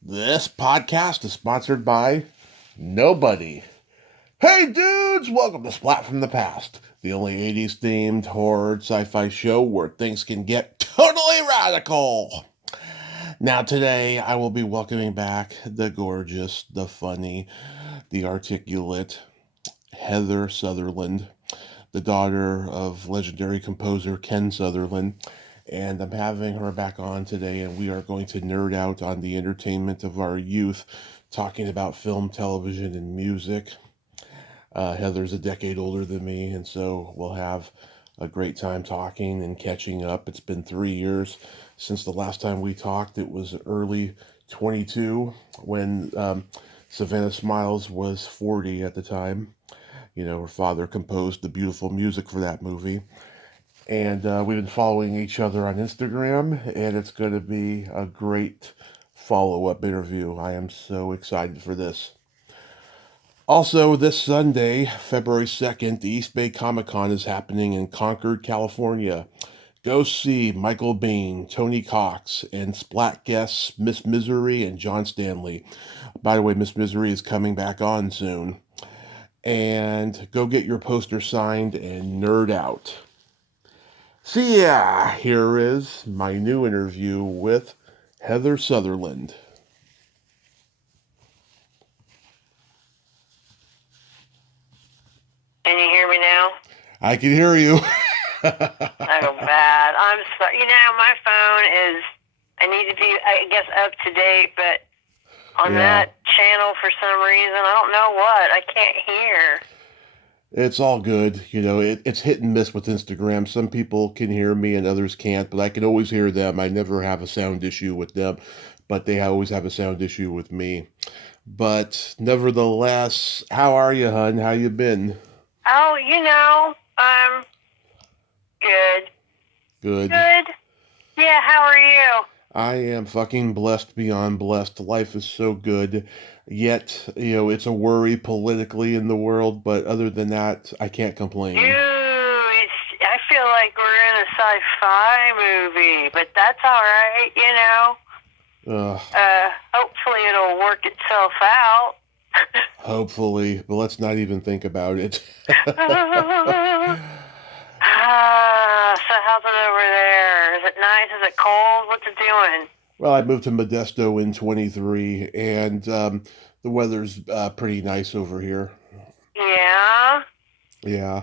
This podcast is sponsored by nobody. Hey dudes, welcome to Splat from the Past, the only 80s themed horror sci-fi show where things can get totally radical. Now today I will be welcoming back the gorgeous, the funny, the articulate Heather Sutherland, the daughter of legendary composer Ken Sutherland. And I'm having her back on today, and we are going to nerd out on the entertainment of our youth, talking about film, television, and music. Heather's a decade older than me, and so we'll have a great time talking and catching up. It's been 3 years since the last time we talked. It was early 22 when Savannah Smiles was 40 at the time. You know, her father composed the beautiful music for that movie. And we've been following each other on Instagram, and it's going to be a great follow-up interview. I am so excited for this. Also, this Sunday, February 2nd, the East Bay Comic Con is happening in Concord, California. Go see Michael Biehn, Tony Cox, and Splat guests Miss Misery and John Stanley. By the way, Miss Misery is coming back on soon. And go get your poster signed and nerd out. So yeah, here is my new interview with Heather Sutherland. Can you hear me now? I can hear you. Oh, bad. I'm sorry. You know, my phone is, I need to be, I guess, up to date, but on that channel, for some reason, I don't know what, I can't hear. It's all good. You know, it's hit and miss with Instagram. Some people can hear me and others can't, but I can always hear them. I never have a sound issue with them, but they always have a sound issue with me. But nevertheless, how are you, hun? How you been? Oh, you know, good. Good. Good. Yeah, how are you? I am fucking blessed beyond blessed. Life is so good. Yet, you know, it's a worry politically in the world, but other than that, I can't complain. I feel like we're in a sci-fi movie, but that's all right, you know. Hopefully it'll work itself out. Hopefully, but let's not even think about it. So how's it over there? Is it nice? Is it cold? What's it doing? Well, I moved to Modesto in 23, and the weather's pretty nice over here. Yeah? Yeah.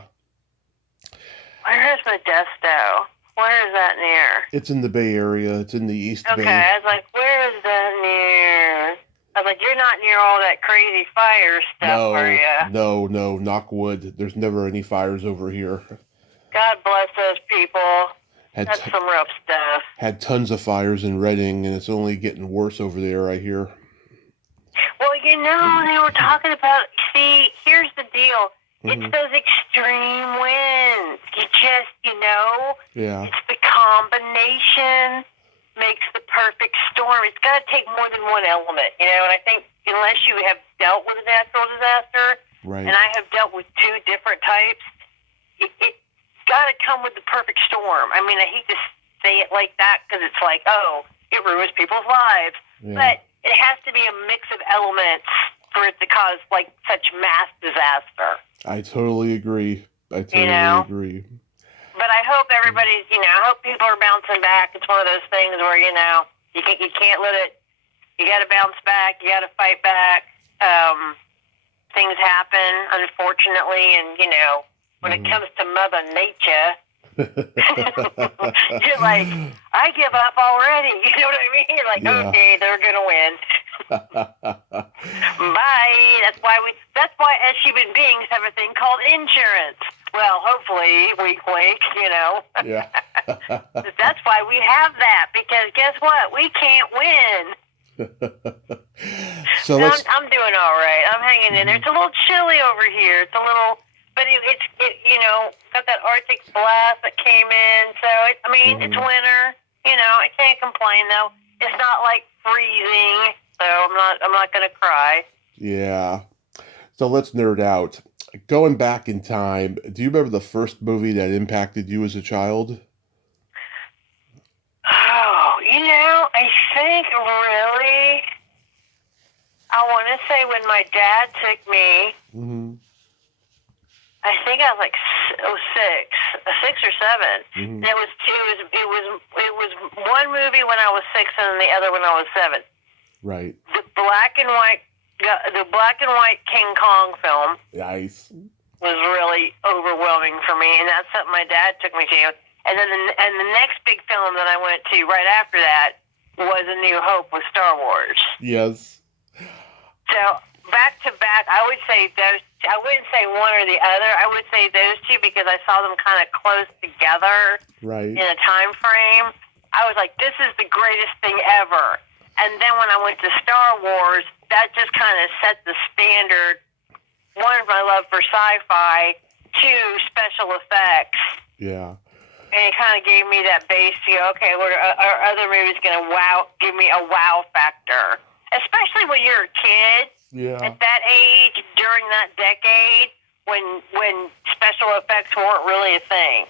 Where is Modesto? Where is that near? It's in the Bay Area. It's in the East Bay. Okay, I was like, where is that near? I was like, you're not near all that crazy fire stuff, are you? No, knock wood. There's never any fires over here. God bless those people. That's some rough stuff. Had tons of fires in Redding, and it's only getting worse over there, I hear. Well, you know, they were talking about, see, here's the deal. It's those extreme winds. Yeah. It's the combination makes the perfect storm. It's got to take more than one element, you know, and I think unless you have dealt with a natural disaster, right, and I have dealt with two different types, it's got to come with the perfect storm. I mean, I hate to say it like that because it's like, oh, it ruins people's lives. Yeah. But it has to be a mix of elements for it to cause, like, such mass disaster. I totally agree. Agree. But I hope everybody's, I hope people are bouncing back. It's one of those things where, you can't let it, you got to bounce back, you got to fight back. Things happen, unfortunately, and, when it comes to Mother Nature, you're like, I give up already. You know what I mean? You're like, yeah. Okay, they're going to win. Bye. That's why as human beings have a thing called insurance. Well, hopefully, wink, wink, Yeah. That's why we have that, because guess what? We can't win. So I'm doing all right. I'm hanging in there. It's a little chilly over here. It's a little, but it's got that Arctic blast that came in. So, it's winter. I can't complain, though. It's not like freezing, so I'm not going to cry. Yeah. So let's nerd out. Going back in time, do you remember the first movie that impacted you as a child? Oh, I think really to say when my dad took me, I think I was like 6 or 7. And it was one movie when I was 6 and the other when I was 7. Right. The black and white King Kong film. Nice. Was really overwhelming for me, and that's something my dad took me to. And then the next big film that I went to right after that was A New Hope with Star Wars. Yes. So back to back, I would say those. I wouldn't say one or the other. I would say those two because I saw them kind of close together. Right. In a time frame. I was like, this is the greatest thing ever. And then when I went to Star Wars, that just kind of set the standard. One, my love for sci-fi. 2, special effects. Yeah. And it kind of gave me that base to go, okay, are other movies going to give me a wow factor? Especially when you're a kid. Yeah. At that age, during that decade, when special effects weren't really a thing.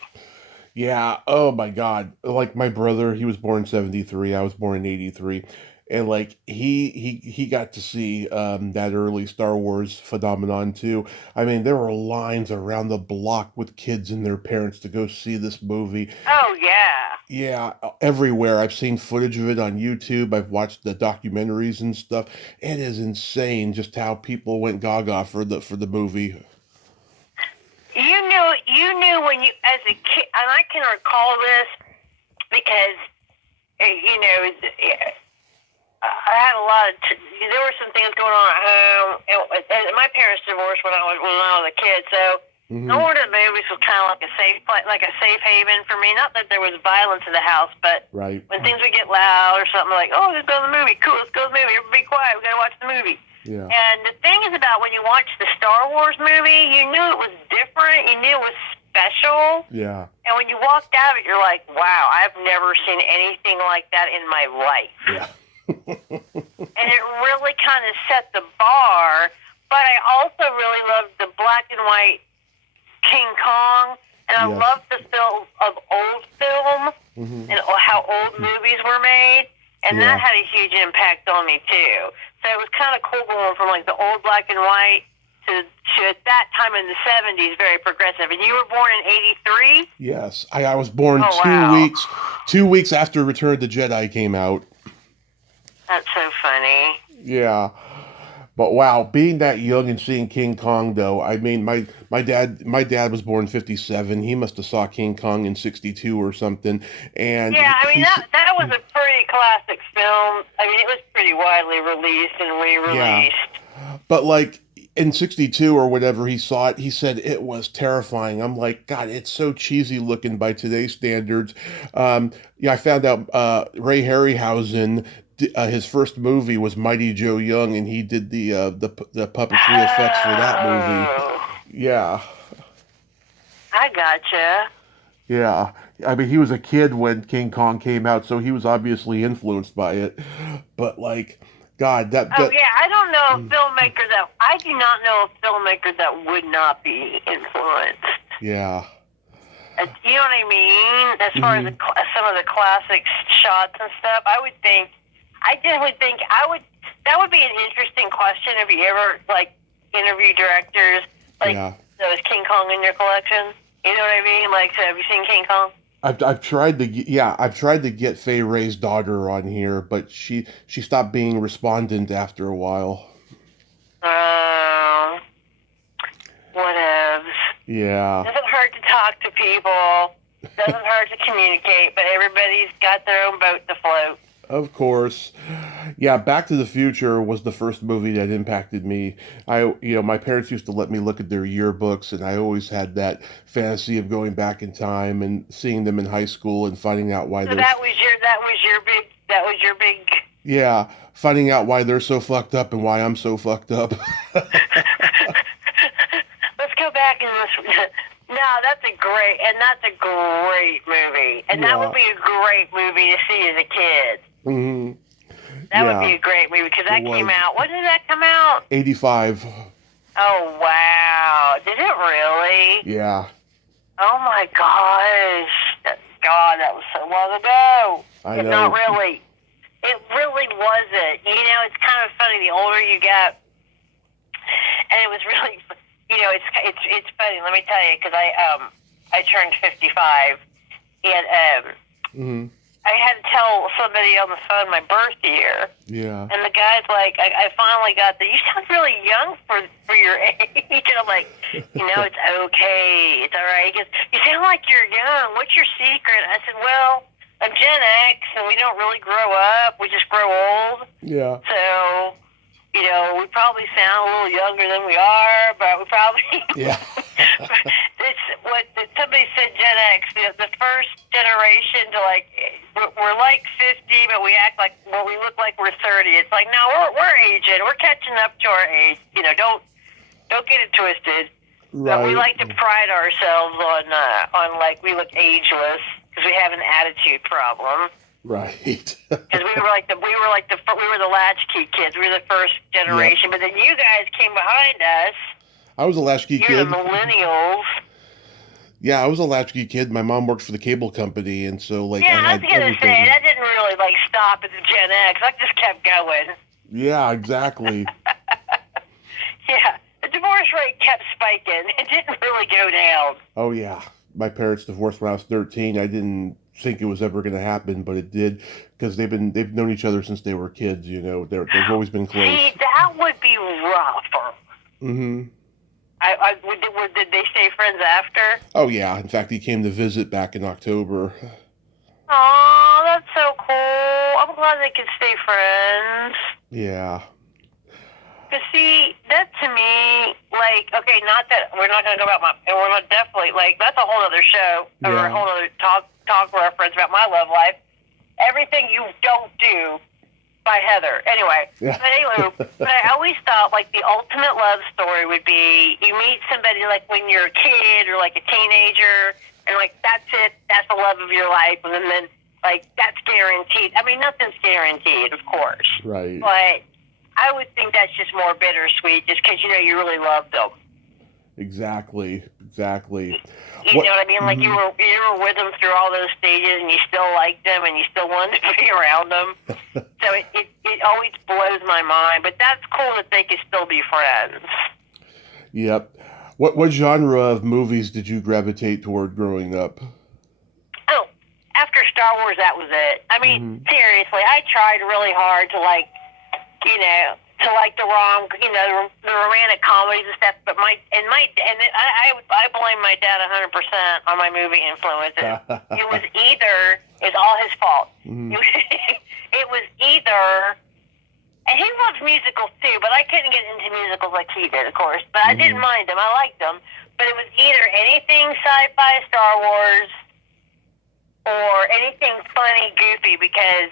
Yeah. Oh my God. Like my brother, he was born in 73. I was born in 83. And like he got to see that early Star Wars phenomenon too. I mean, there were lines around the block with kids and their parents to go see this movie. Oh yeah. Yeah, everywhere. I've seen footage of it on YouTube. I've watched the documentaries and stuff. It is insane just how people went gaga for the movie. You knew when you, as a kid, and I can recall this because, I had a lot of, there were some things going on at home. And my parents divorced when I was a kid, so going to the movies was kind of like a safe haven for me. Not that there was violence in the house, but right. When things would get loud or something like, oh, let's go to the movie. Cool, let's go to the movie. Everybody be quiet. We got to watch the movie. Yeah. And the thing is about when you watch the Star Wars movie, you knew it was different. You knew it was special. Yeah. And when you walked out of it, you're like, wow, I've never seen anything like that in my life. Yeah. And it really kind of set the bar. But I also really loved the black and white King Kong. And I loved the film of old film and how old movies were made. And that had a huge impact on me, too. So it was kind of cool going from, like, the old black and white to at that time in the 70s, very progressive. And you were born in 83? Yes. I was born 2 weeks after Return of the Jedi came out. That's so funny. Yeah. But wow, being that young and seeing King Kong, though, I mean, my dad was born in 57. He must have saw King Kong in 62 or something. And yeah, I mean, that was a pretty classic film. I mean, it was pretty widely released and re-released. Yeah. But like in 62 or whatever he saw it, he said it was terrifying. I'm like, God, it's so cheesy looking by today's standards. I found out Ray Harryhausen, his first movie was Mighty Joe Young, and he did the puppetry effects for that movie. Yeah. I gotcha. Yeah. I mean, he was a kid when King Kong came out, so he was obviously influenced by it. But, like, God, that... Oh, yeah, I don't know a filmmaker that... I do not know a filmmaker that would not be influenced. Yeah. You know what I mean? As far as some of the classic shots and stuff, I definitely think that would be an interesting question if you ever, like, interview directors, like, so is King Kong in your collection? You know what I mean? Like, so have you seen King Kong? I've tried to get Fay Ray's daughter on here, but she stopped being respondent after a while. Whatevs. Yeah. Doesn't hurt to talk to people. Doesn't hurt to communicate, but everybody's got their own boat to float. Of course. Yeah, Back to the Future was the first movie that impacted me. My parents used to let me look at their yearbooks, and I always had that fantasy of going back in time and seeing them in high school and finding out why that was your big Yeah, finding out why they're so fucked up and why I'm so fucked up. Let's go back and No, that's a great movie. And that would be a great movie to see as a kid. Mm-hmm. That would be a great movie, because that came out... When did that come out? 85. Oh, wow. Did it really? Yeah. Oh, my gosh. God, that was so long ago. I know. Not really. It really wasn't. You know, it's kind of funny. The older you get, and it was really, it's funny. Let me tell you, because I turned 55, and Mm-hmm. I had to tell somebody on the phone my birth year. Yeah. And the guy's like, I finally got you sound really young for your age. And I'm like, it's okay. It's all right. He goes, you sound like you're young. What's your secret? I said, well, I'm Gen X, and we don't really grow up. We just grow old. Yeah. So, we probably sound a little younger than we are, but we probably... Yeah. Somebody said Gen X, the first generation to we're like 50, but we act like, we look like we're 30. It's like, no, we're aging. We're catching up to our age. Don't get it twisted. Right. But we like to pride ourselves on we look ageless because we have an attitude problem. Right. Because we were the latchkey kids. We were the first generation, But then you guys came behind us. I was a latchkey kid. You're the millennials. Yeah, I was a latchkey kid. My mom worked for the cable company, and so I was gonna say that didn't really stop at the Gen X. I just kept going. Yeah, exactly. Yeah, the divorce rate kept spiking. It didn't really go down. Oh yeah, my parents divorced when I was 13. I didn't think it was ever going to happen, but it did, because they've known each other since they were kids. They've always been close. See, that would be rougher. Mm-hmm. Did they stay friends after? Oh yeah, in fact, he came to visit back in October. Oh, that's so cool. I'm glad they could stay friends. Yeah. Because see, that to me, okay, not that we're not going to go about and we're not definitely that's a whole other show or a whole other talk reference about my love life. Everything you don't do by Heather. Anyway, but I always thought the ultimate love story would be you meet somebody when you're a kid or a teenager, and that's it, that's the love of your life, and then that's guaranteed. I mean, nothing's guaranteed, of course. Right. But I would think that's just more bittersweet, just because you really love them. Exactly. You know what I mean? Mm-hmm. You were with them through all those stages, and you still liked them, and you still wanted to be around them. So it always blows my mind. But that's cool that they can still be friends. Yep. What genre of movies did you gravitate toward growing up? Oh, after Star Wars, that was it. I mean, seriously, I tried really hard to the romantic comedies and stuff, but I blame my dad 100% on my movie influences. It's all his fault. Mm-hmm. It was either, and he loves musicals too, but I couldn't get into musicals like he did, of course, but I didn't mind them, I liked them, but it was either anything sci-fi, Star Wars, or anything funny, goofy, because,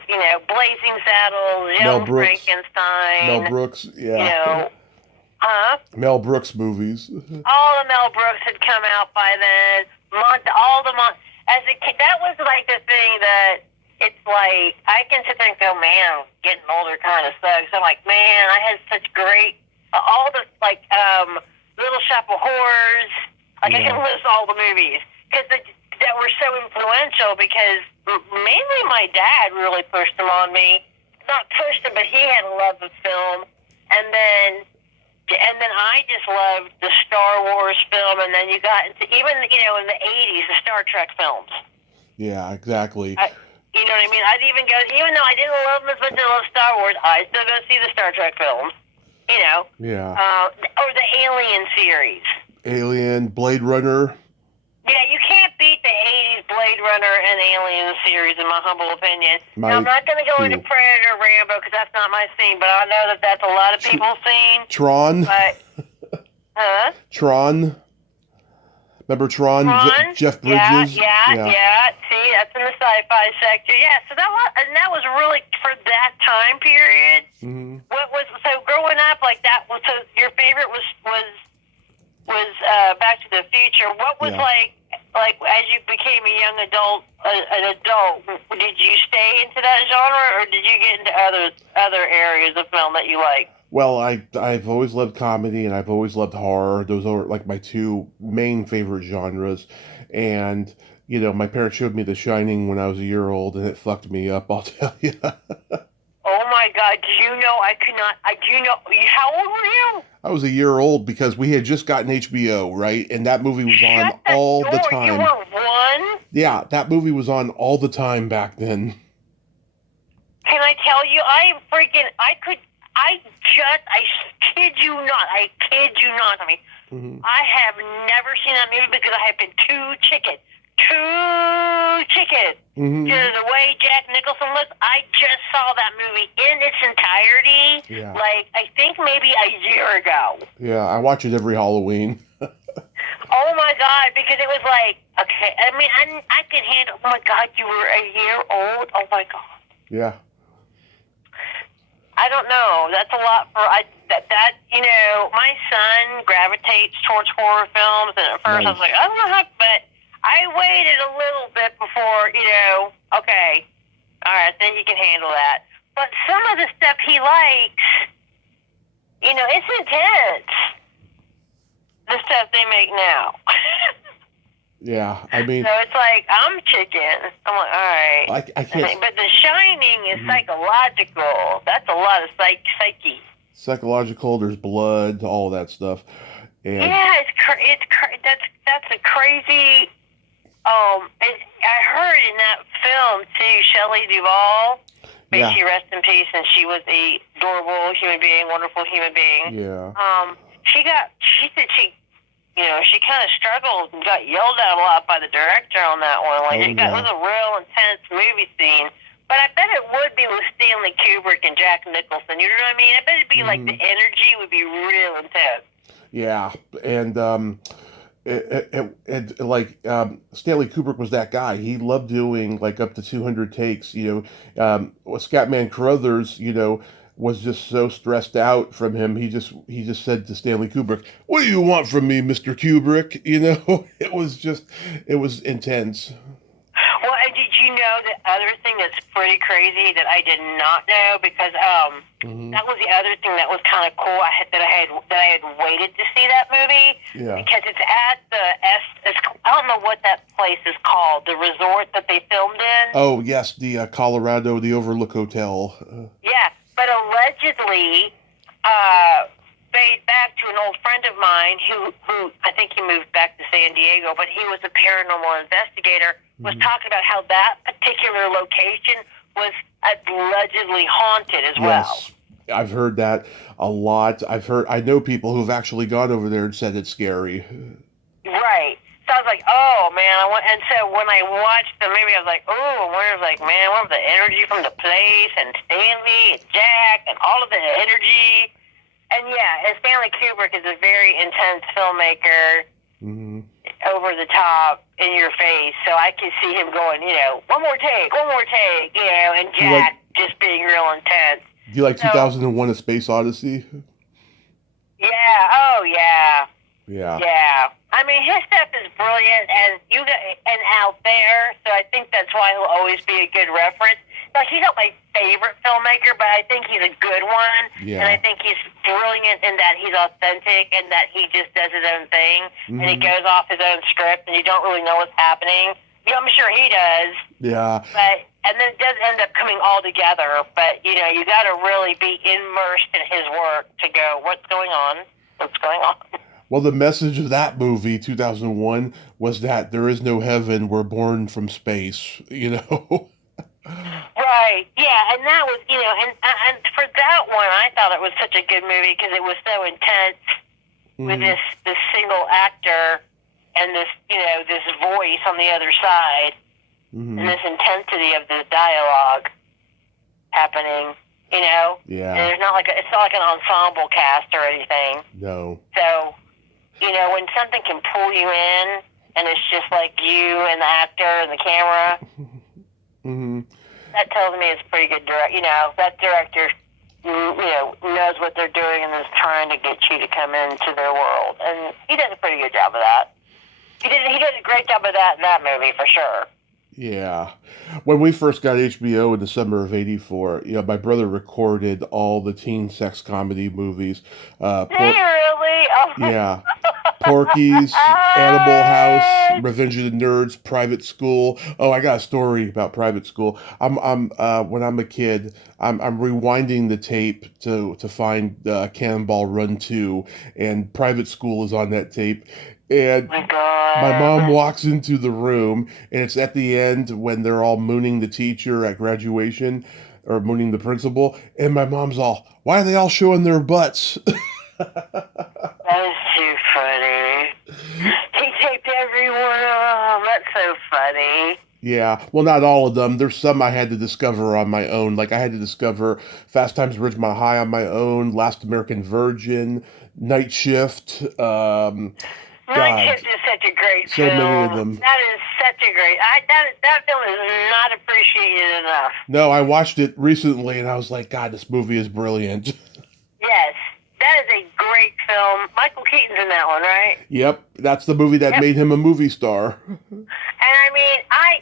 Blazing Saddles, Young Frankenstein. Mel Brooks, yeah. Mel Brooks movies. All the Mel Brooks had come out by then. As a kid, that was the thing that it's I can sit there and go, man, getting older kind of sucks. I'm like, man, I had such great, all the, Little Shop of Horrors. I can list all the movies. Because that were so influential, because mainly my dad really pushed them on me. Not pushed them, but he had a love of film. And then I just loved the Star Wars film, and then you got into even in the 80s, the Star Trek films. Yeah, exactly. You know what I mean? I'd even go, even though I didn't love them as much as I love Star Wars, I still go see the Star Trek films. Yeah. Or the Alien series. Alien, Blade Runner. Yeah, you can't beat the 80s Blade Runner and Alien series, in my humble opinion. Now, I'm not going to go into Predator, Rambo, because that's not my scene, but I know that that's a lot of people's scene. Tron. But, Tron. Remember Tron? Jeff Bridges? Yeah. See, that's in the sci-fi sector. Yeah, so that was really, for that time period, so growing up so your favorite was Back to the Future. What was as you became a young adult, did you stay into that genre, or did you get into other areas of film that you like? Well, I've always loved comedy, and I've always loved horror. Those are my two main favorite genres. And my parents showed me The Shining when I was a year old, and it fucked me up, I'll tell you. Oh my God! Do you know I could not? Do you know how old were you? I was a year old because we had just gotten HBO, right? And that movie was on Shut that all the door! You time. were one. Yeah, that movie was on all the time back then. Can I tell you? I kid you not. I kid you not. I mean, I have never seen that movie because I have been too chicken to the way Jack Nicholson looks. I just saw that movie in its entirety, like I think maybe a year ago. Yeah, I watch it every Halloween. Oh my God, because it was like, okay, I mean, I could handle, oh my God, you were a year old? Oh my God. Yeah. I don't know. That's a lot for, you know, my son gravitates towards horror films, and at first I was like, I don't know how, but I waited a little bit before, you know, okay, all right, then you can handle that. But some of the stuff he likes, you know, it's intense. The stuff they make now. Yeah, I mean... So it's like, I'm chicken. I'm like, all right. I can't... But The Shining is psychological. That's a lot of psyche. Psychological, there's blood, all that stuff. And yeah, that's a crazy... and I heard in that film, too, Shelley Duvall, may she rest in peace, and she was a adorable human being, wonderful human being. Yeah. She said you know, she kind of struggled and got yelled at a lot by the director on that one. Like, it was a real intense movie scene. But I bet it would be with Stanley Kubrick and Jack Nicholson. You know what I mean? I bet it'd be like the energy would be real intense. Yeah, and Stanley Kubrick was that guy. He loved doing like up to 200 takes. You know, Scatman Crothers, you know, was just so stressed out from him. He just said to Stanley Kubrick, "What do you want from me, Mr. Kubrick?" You know, it was intense. Well, and did you know the other thing that's pretty crazy that I did not know, because that was the other thing that was kind of cool. I had waited to see that movie because it's at I don't know what that place is called, the resort that they filmed in. Oh yes, the Colorado, the Overlook Hotel. Yeah. But allegedly, paid back to an old friend of mine who I think he moved back to San Diego, but he was a paranormal investigator, was talking about how that particular location was allegedly haunted as well. Yes, I've heard that a lot. I know people who've actually gone over there and said it's scary. Right. So I was like, oh man, and so when I watched the movie, I was like, oh, where's like, man, what was the energy from the place, and Stanley and Jack and all of the energy. And yeah, and Stanley Kubrick is a very intense filmmaker, over the top, in your face. So I can see him going, you know, one more take, you know, and Jack just being real intense. Do you like 2001: A Space Odyssey? Yeah. Oh yeah. Yeah. Yeah. I mean, his stuff is brilliant and out there, so I think that's why he'll always be a good reference. Like, he's not my favorite filmmaker, but I think he's a good one. Yeah. And I think he's brilliant in that he's authentic and that he just does his own thing, and he goes off his own script, and you don't really know what's happening. Yeah, I'm sure he does. Yeah. And then it does end up coming all together, but, you know, you got to really be immersed in his work to go, what's going on? What's going on? Well, the message of that movie, 2001, was that there is no heaven. We're born from space, you know? Right. Yeah, and that was, you know, and for that one, I thought it was such a good movie because it was so intense with this single actor and this, you know, this voice on the other side and this intensity of the dialogue happening, you know? Yeah. And it's not like an ensemble cast or anything. No. So, you know, when something can pull you in and it's just like you and the actor and the camera, that tells me it's pretty good you know, that director, you know, knows what they're doing and is trying to get you to come into their world. And he does a pretty good job of that. He did a great job of that in that movie, for sure. Yeah. When we first got HBO in the summer of '84, you know, my brother recorded all the teen sex comedy movies. Did he really? Oh. Yeah. Porky's, Animal House, Revenge of the Nerds, Private School. Oh, I got a story about Private School. When I'm a kid, I'm rewinding the tape to find Cannonball Run 2, and Private School is on that tape. And My God. my mom walks into the room, and it's at the end when they're all mooning the teacher at graduation, or mooning the principal, and my mom's all, "Why are they all showing their butts?" That is too funny. He taped every one of them. That's so funny. Yeah, well, not all of them. There's some I had to discover on my own. Like I had to discover Fast Times at Ridgemont High on my own, Last American Virgin, Night Shift. Night Shift is such a great so film. many of them. That is such a great. That film is not appreciated enough. No, I watched it recently, and I was like, God, this movie is brilliant. Yes, that is a great film. Michael Keaton's in that one, right? Yep, that's the movie that made him a movie star. And I mean, I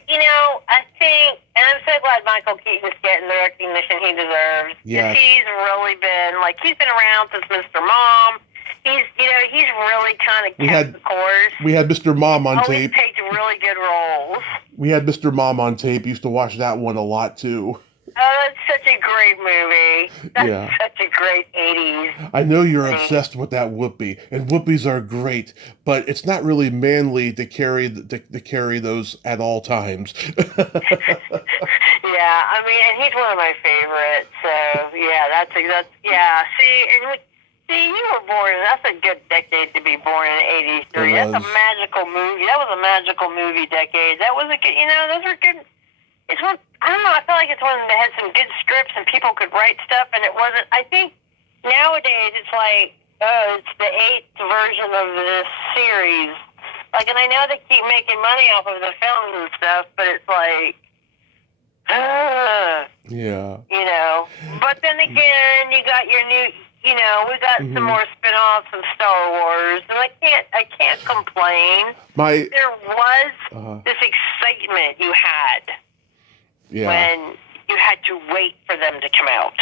think, and I'm so glad Michael Keaton's getting the recognition he deserves. Yes. He's really been, he's been around since Mr. Mom. He's really kind of kept the course. We had Mr. Mom on tape. Always takes really good roles. We had Mr. Mom on tape. Used to watch that one a lot, too. Oh, that's such a great movie. That's such a great 80s. I know you're obsessed with that whoopee, and whoopies are great, but it's not really manly to carry those at all times. Yeah, I mean, and he's one of my favorites. So yeah, that's yeah. See, you were born. That's a good decade to be born in '83. That's a magical movie. That was a magical movie decade. That was a good. Those were good. It's one. I don't know. I feel like it's one that had some good scripts and people could write stuff, and it wasn't. I think nowadays it's like, oh, it's the 8th version of this series. And I know they keep making money off of the films and stuff, but it's like, yeah. But then again, you got your new. We got some more spin-offs of Star Wars, and I can't complain. There was this excitement you had. Yeah. When you had to wait for them to come out.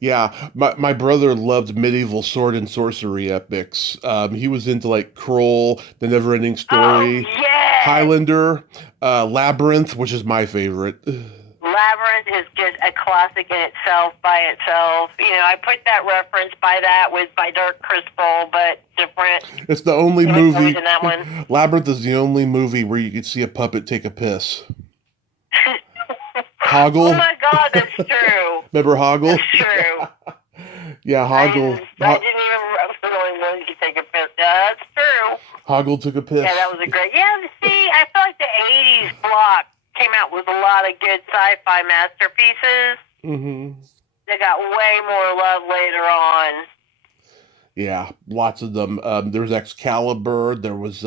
Yeah, my brother loved medieval sword and sorcery epics. He was into Kroll, The Neverending Story, Highlander, Labyrinth, which is my favorite. Labyrinth is just a classic in itself, by itself. I put that reference by Dark Crystal, but different. It's the only movie. In that one. Labyrinth is the only movie where you could see a puppet take a piss. Hoggle. Oh my God, that's true. Remember Hoggle? That's true. Yeah, Hoggle. I didn't even really know you could take a piss. Yeah, that's true. Hoggle took a piss. Yeah, that was a great. Yeah, see, I feel like the '80s block came out with a lot of good sci-fi masterpieces. Mm-hmm. They got way more love later on. Yeah, lots of them. There was Excalibur. There was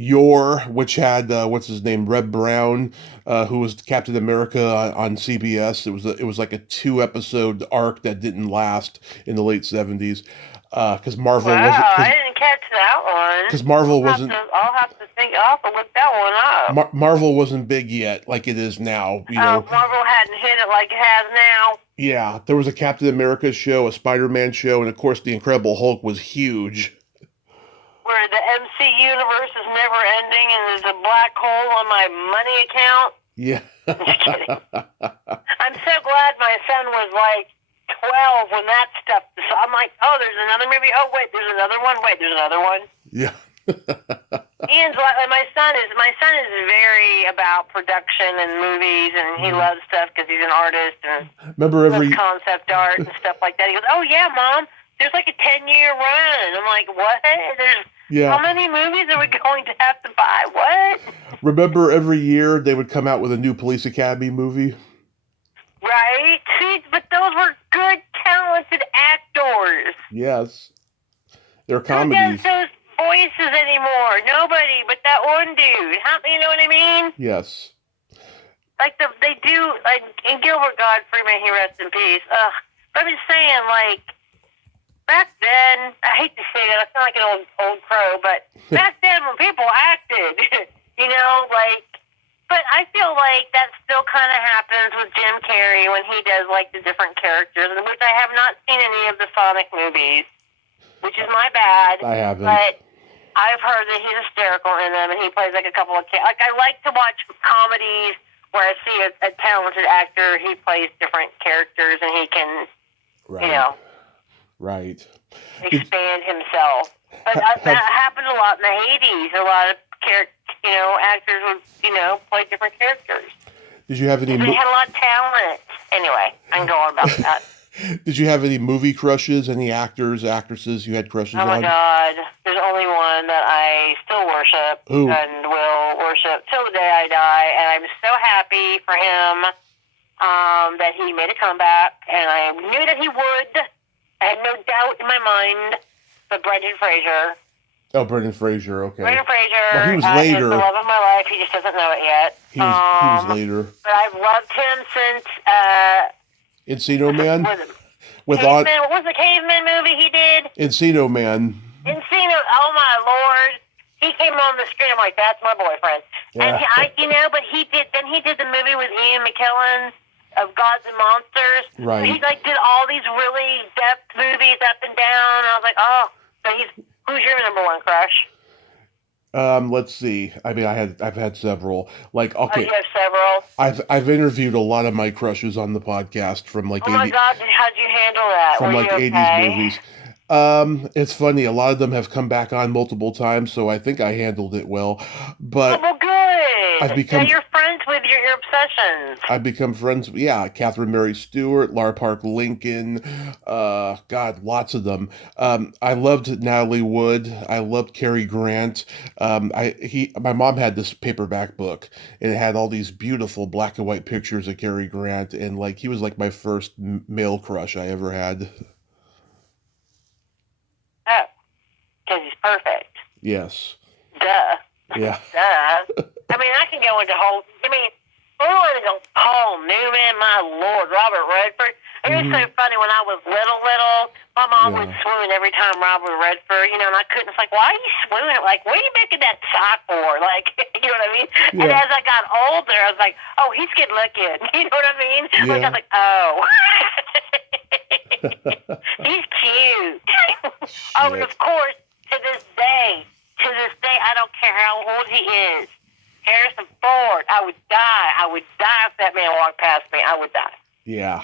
Yor, which had what's his name, Reb Brown, who was Captain America on CBS. It was like a 2-episode arc that didn't last in the late '70s because Marvel wasn't. I didn't catch that one. Because Marvel wasn't. I'll have to look that one up. Marvel wasn't big yet, like it is now. Marvel hadn't hit it like it has now. Yeah, there was a Captain America show, a Spider-Man show, and of course the Incredible Hulk was huge. Where the MC universe is never ending and there's a black hole on my money account. Yeah. I'm just kidding. I'm so glad my son was 12 when that stuff. So I'm like, oh, there's another movie. Oh, wait, there's another one. Wait, there's another one. Yeah. Ian's my son is very about production and movies, and he loves stuff because he's an artist and loves concept art and stuff like that. He goes, oh yeah, Mom, there's a 10-year run. I'm like, what? How many movies are we going to have to buy? What? Remember every year they would come out with a new Police Academy movie? Right? See, but those were good, talented actors. Yes. They're comedies. Who does those voices anymore? Nobody but that one dude. You know what I mean? Yes. They do, and Gilbert Gottfried, may he rest in peace. But I'm just saying, back then, I hate to say it, I sound like an old crow, but back then when people acted, but I feel like that still kind of happens with Jim Carrey when he does the different characters, which I have not seen any of the Sonic movies. which is my bad. I haven't. But I've heard that he's hysterical in them, and he plays like a couple of like I like to watch comedies where I see a talented actor. He plays different characters, and he can, right, expand himself. But that happened a lot in the '80s. A lot of actors would play different characters. Did you have any? They had a lot of talent. Anyway, I can go on about that. Did you have any movie crushes? Any actors, actresses you had crushes on? Oh my God! There's only one that I still worship and will worship till the day I die, and I'm so happy for him that he made a comeback, and I knew that he would. I had no doubt in my mind. But Brendan Fraser. Oh, Brendan Fraser. Okay. Brendan Fraser. Well, he was later. Is the love of my life. He just doesn't know it yet. He was later. But I've loved him since. Encino Man. What was the Caveman movie he did? Encino Man. Oh my Lord! He came on the screen. I'm like, that's my boyfriend. Yeah. And but he did. Then he did the movie with Ian McKellen of Gods and Monsters. Right. So he did all these really depth movies up and down. I was like, oh. So who's your number one crush? Let's see. I mean, I've had several. Like, okay. Oh, you have several. I've interviewed a lot of my crushes on the podcast from like. Oh my God! How'd you handle that? From like '80s movies. It's funny. A lot of them have come back on multiple times, so I think I handled it well. But well, good. You're friends with your obsessions. I've become friends. Yeah, Catherine Mary Stewart, Lara Park Lincoln. God, lots of them. I loved Natalie Wood. I loved Cary Grant. My mom had this paperback book, and it had all these beautiful black and white pictures of Cary Grant, and like he was like my first male crush I ever had. Oh, because he's perfect. Yes. Duh. Yeah. Duh. I mean, I can go into whole. I mean, Paul Newman, my Lord, Robert Redford. It was so funny when I was little. My mom would swoon every time Robert Redford, and I couldn't. It's like, why are you swooning? Like, what are you making that sock for? Like, you know what I mean? Yeah. And as I got older, I was like, oh, he's good looking. You know what I mean? Yeah. Like, I was like, oh. He's cute. Oh, and of course, to this day, I don't care how old he is. Harrison Ford, I would die if that man walked past me. I would die. Yeah.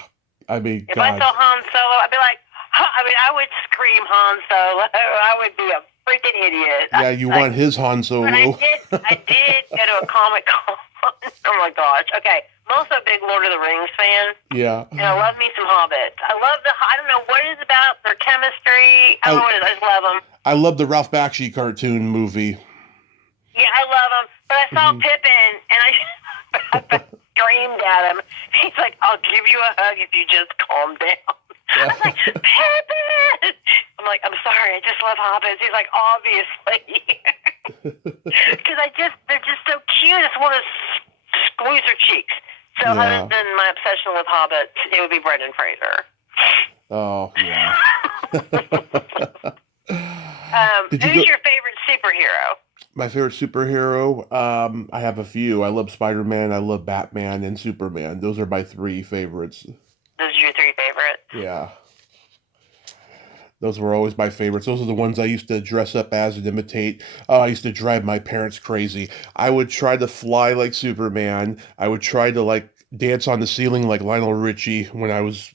I mean, if I saw Han Solo, I'd be like, I would scream Han Solo. I would be a freaking idiot. Yeah, you want his Han Solo. But I did go to a Comic-Con. Oh my gosh. Okay. I'm also a big Lord of the Rings fan. Yeah. And I love me some Hobbits. I don't know what it is about their chemistry. I don't know what it is. I just love them. I love the Ralph Bakshi cartoon movie. Yeah, I love them. But I saw Pippin, and I screamed at him. He's like, I'll give you a hug if you just calm down. I was like, Pippin! I'm like, I'm sorry, I just love hobbits. He's like, obviously. Because they're just so cute. I just want to squeeze their cheeks. So other than my obsession with hobbits, it would be Brendan Fraser. Oh, yeah. Who's your favorite superhero? My favorite superhero? I have a few. I love Spider-Man, I love Batman, and Superman. Those are my three favorites. Those are your three favorites? Yeah. Those were always my favorites. Those are the ones I used to dress up as and imitate. Oh, I used to drive my parents crazy. I would try to fly like Superman. I would try to dance on the ceiling like Lionel Richie when I was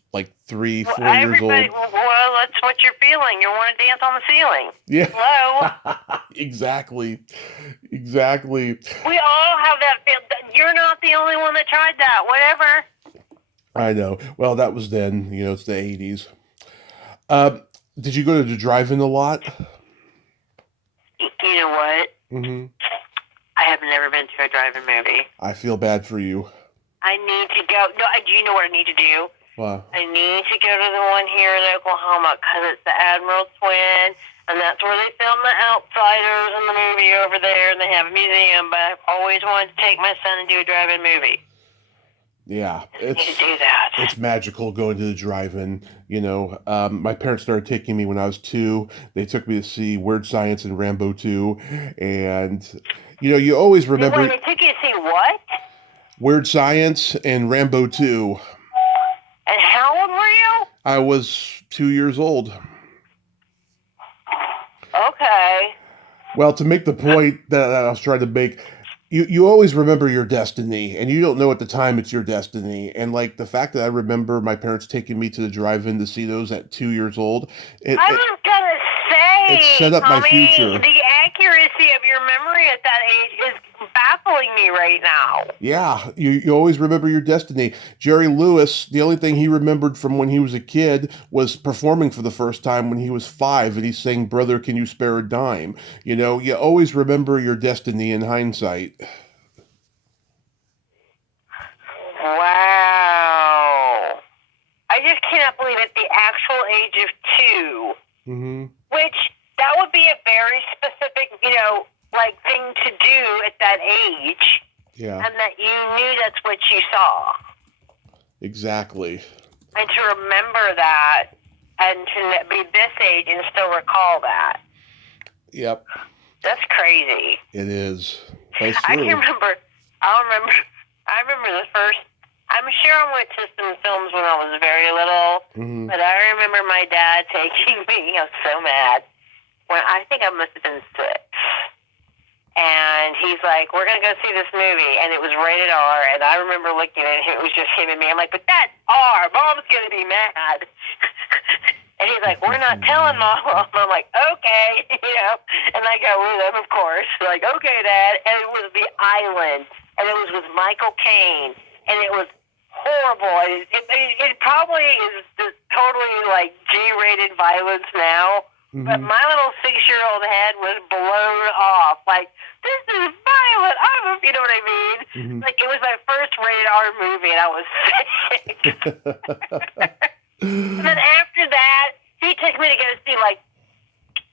3, 4 years old. Well, that's what you're feeling. You want to dance on the ceiling. Yeah. Hello. Exactly. We all have that feeling. You're not the only one that tried that. Whatever. I know. Well, that was then. It's the 80s. Did you go to the drive-in a lot? You know what? Mm-hmm. I have never been to a drive-in movie. I feel bad for you. I need to go. No, do you know what I need to do? What? I need to go to the one here in Oklahoma because it's the Admiral Twin, and that's where they film The Outsiders in the movie over there, and they have a museum, but I've always wanted to take my son and do a drive-in movie. Yeah, I need to do that. It's magical going to the drive-in. My parents started taking me when I was 2. They took me to see Weird Science and Rambo 2, and you always remember. They took you to see what? Weird Science and Rambo 2. And how old were you? I was 2 years old. Okay. Well, to make the point that I was trying to make, you always remember your destiny, and you don't know at the time it's your destiny. And like the fact that I remember my parents taking me to the drive-in to see those at 2 years old, I was gonna it say, set up my Tommy, future. the accuracy of your memory at that age is baffling me right now. Yeah, you always remember your destiny. Jerry Lewis, the only thing he remembered from when he was a kid was performing for the first time when he was 5, and he's saying, "Brother, can you spare a dime?" You know, you always remember your destiny in hindsight. Wow. I just cannot believe at the actual age of 2, Mm-hmm. which that would be a very specific, thing to do at that age. Yeah. And that you knew that's what you saw. Exactly. And to remember that and to be this age and still recall that. Yep. That's crazy. It is. But it's I true. can remember, I remember the first, I'm sure I went to some films when I was very little, Mm-hmm. but I remember my dad taking me, I was so mad, when I think I must have been 6. And he's like, we're going to go see this movie. And it was rated R. And I remember looking at it. It was just him and me. I'm like, but that's R. Mom's going to be mad. And he's like, we're not telling Mom. I'm like, okay. And I go with him, of course. Like, okay, Dad. And it was The Island. And it was with Michael Caine. And it was horrible. It probably is totally like G-rated violence now. Mm-hmm. But my little 6-year-old head was blown off. Like, this is violent. You know what I mean? Mm-hmm. Like, it was my first rated R movie, and I was sick. And then after that, he took me to go see, like,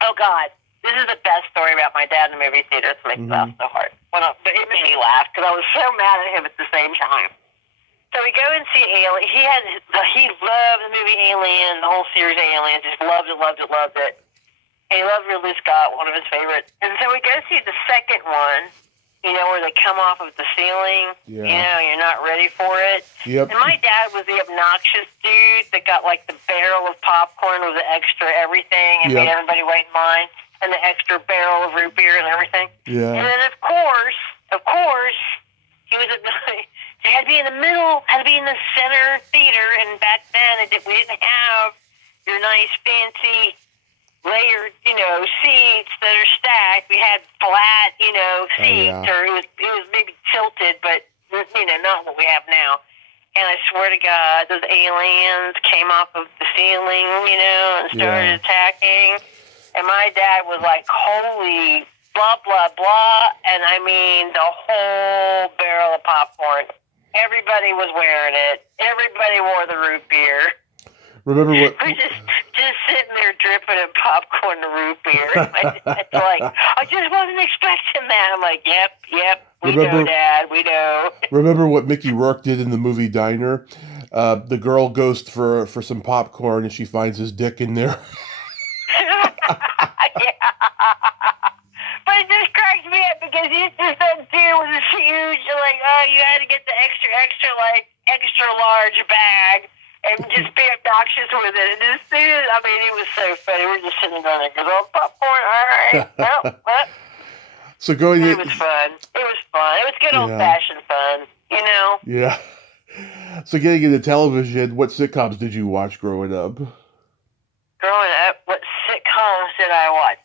oh, God, this is the best story about my dad in the movie theater. It makes me laugh so hard. But it made me laugh because I was so mad at him at the same time. So we go and see Alien. He loved the movie Alien, the whole series Alien. Just loved it, loved it, loved it. And he loved Ridley Scott, one of his favorites. And so we go see the second one, where they come off of the ceiling. Yeah. You're not ready for it. Yep. And my dad was the obnoxious dude that got, like, the barrel of popcorn with the extra everything and made everybody wait in line, and the extra barrel of root beer and everything. Yeah. And then, of course, he was it had to be in the middle, had to be in the center theater, and back then we didn't have your nice, fancy layered, seats that are stacked. We had flat, seats, or it was maybe tilted, but, not what we have now. And I swear to God, those aliens came off of the ceiling, and started attacking. And my dad was like, holy blah, blah, blah. And I mean, the whole barrel of popcorn. Everybody was wearing it. Everybody wore the root beer. Remember what? We're just sitting there dripping in popcorn and root beer. It's like, I just wasn't expecting that. I'm like, yep, we know, Dad, we know. Remember what Mickey Rourke did in the movie Diner? The girl goes for some popcorn and she finds his dick in there. Yeah. But it just cracks me up because he's just that dude with this huge, like, you had to get the extra large bag. And just be obnoxious with it. And as soon as, it was so funny. We're just sitting there like, popcorn, all right. Well. So It was fun. It was good old-fashioned fun, Yeah. So getting into television, what sitcoms did you watch growing up? Growing up, what sitcoms did I watch?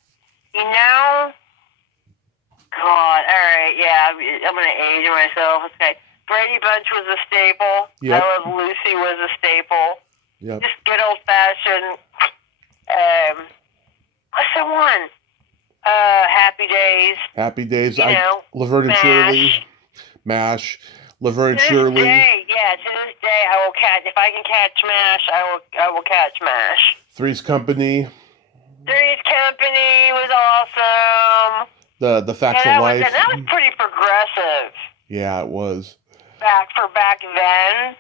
God, all right, yeah, I'm going to age myself. Okay. Brady Bunch was a staple. Yep. I Love Lucy was a staple. Yep. Just good old-fashioned, what's the one? Happy Days. Happy Days. Laverne and MASH. Shirley. MASH. Laverne and Shirley. To this day, I will catch. If I can catch MASH, I will catch MASH. Three's Company. Three's Company was awesome. The Facts of Life. That was pretty progressive. Yeah, it was. Back then.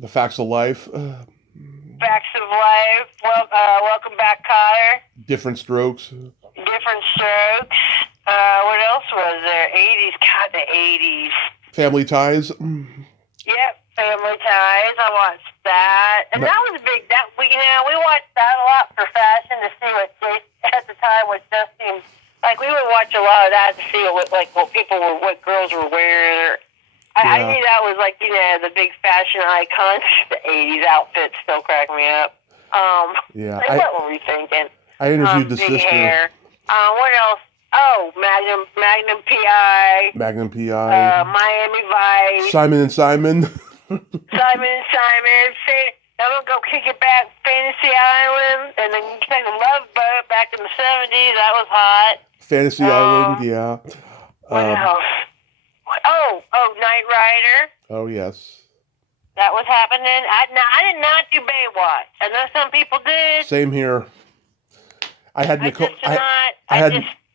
The Facts of Life. Facts of Life. Welcome Back, Kotter. Different Strokes. Different Strokes. What else was there? 80s. God, the 80s. Family Ties. Yep, Family Ties. I watched that, and that was big. We watched that a lot for fashion to see what at the time watch a lot of that to see what girls were wearing. I knew that was like, the big fashion icons. The 80s outfits still crack me up. What were we thinking? I interviewed the big sister. Hair. What else? Oh, Magnum PI. Magnum PI. Miami Vice. Simon and Simon. Simon and Simon. I'm going to go kick it back, Fantasy Island. And then you can take a Love Boat back in the 70s. That was hot. Fantasy Island, yeah. What else? Oh, Knight Rider. Oh, yes. That was happening. I did not do Baywatch. I know some people did. Same here. I had Nicole.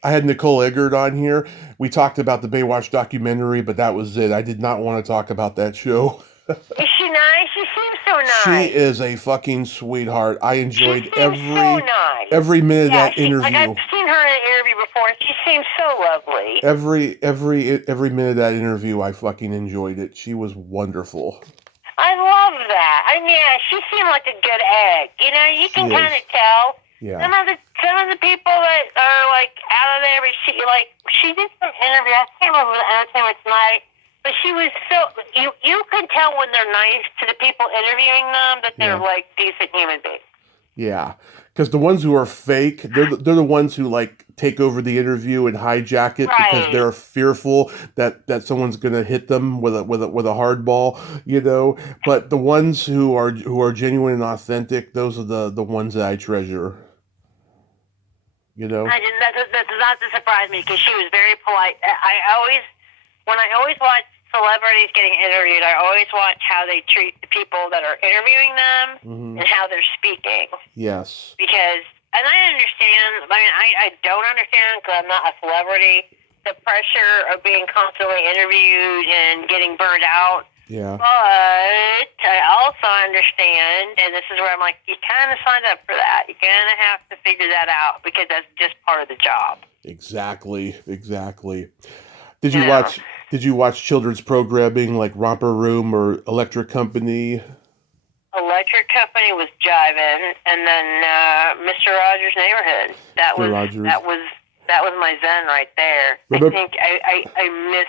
I had Nicole Eggert on here. We talked about the Baywatch documentary, but that was it. I did not want to talk about that show. Is she nice? She seems so nice. She is a fucking sweetheart. I enjoyed every minute of that interview. Like I've seen her in an interview before. She seems so lovely. Every minute of that interview, I fucking enjoyed it. She was wonderful. I love that. She seemed like a good egg. You can kind of tell. Yeah. Some of the people that are like out of there, but she did some interview. I can't remember the Entertainment Tonight, but she was so you can tell when they're nice to the people interviewing them that they're like decent human beings. Yeah, because the ones who are fake, they're the ones who like take over the interview and hijack it because they're fearful that someone's gonna hit them with a hard ball, But the ones who are genuine and authentic, those are the ones that I treasure. That does not surprise me because she was very polite. When I always watch celebrities getting interviewed, I always watch how they treat the people that are interviewing them and how they're speaking. Yes. Because, and I understand, I don't understand because I'm not a celebrity, the pressure of being constantly interviewed and getting burned out. Yeah. But I also understand, and this is where I'm like, you kind of signed up for that. You kind of have to figure that out because that's just part of the job. Exactly. Did you watch children's programming like Romper Room or Electric Company? Electric Company was jiving, and then Mr. Rogers' Neighborhood. That was my zen right there. I think I miss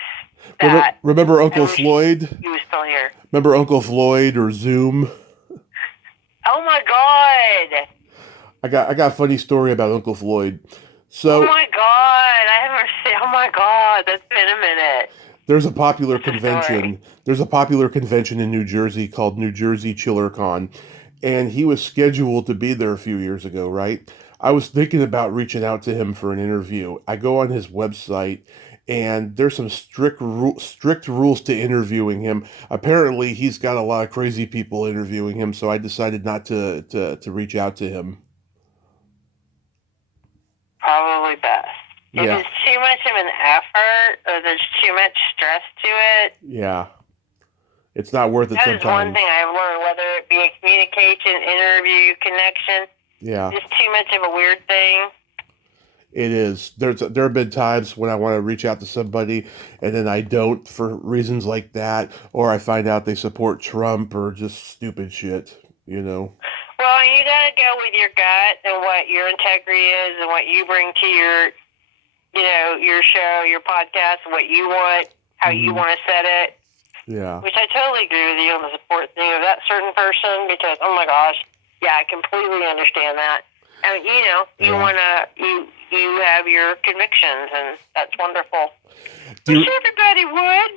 that. Remember Uncle Floyd? He was still here. Remember Uncle Floyd or Zoom? Oh my God! I got a funny story about Uncle Floyd. So, oh my God! I haven't seen. Oh my God! That's been a minute. There's a popular convention. There's a popular convention in New Jersey called New Jersey ChillerCon, and he was scheduled to be there a few years ago, right? I was thinking about reaching out to him for an interview. I go on his website, and there's some strict rules to interviewing him. Apparently, he's got a lot of crazy people interviewing him, so I decided not to reach out to him. Probably best. If it's too much of an effort or there's too much stress to it. Yeah. It's not worth it sometimes. That is one thing I've learned, whether it be a communication, interview, connection. Yeah. It's too much of a weird thing. It is. There have been times when I want to reach out to somebody and then I don't for reasons like that, or I find out they support Trump or just stupid shit, Well, you gotta go with your gut and what your integrity is and what you bring to your show, your podcast, what you want, how you want to set it. Yeah. Which I totally agree with you on the support thing of that certain person because, oh my gosh, yeah, I completely understand that. And you have your convictions, and that's wonderful. Wish everybody would.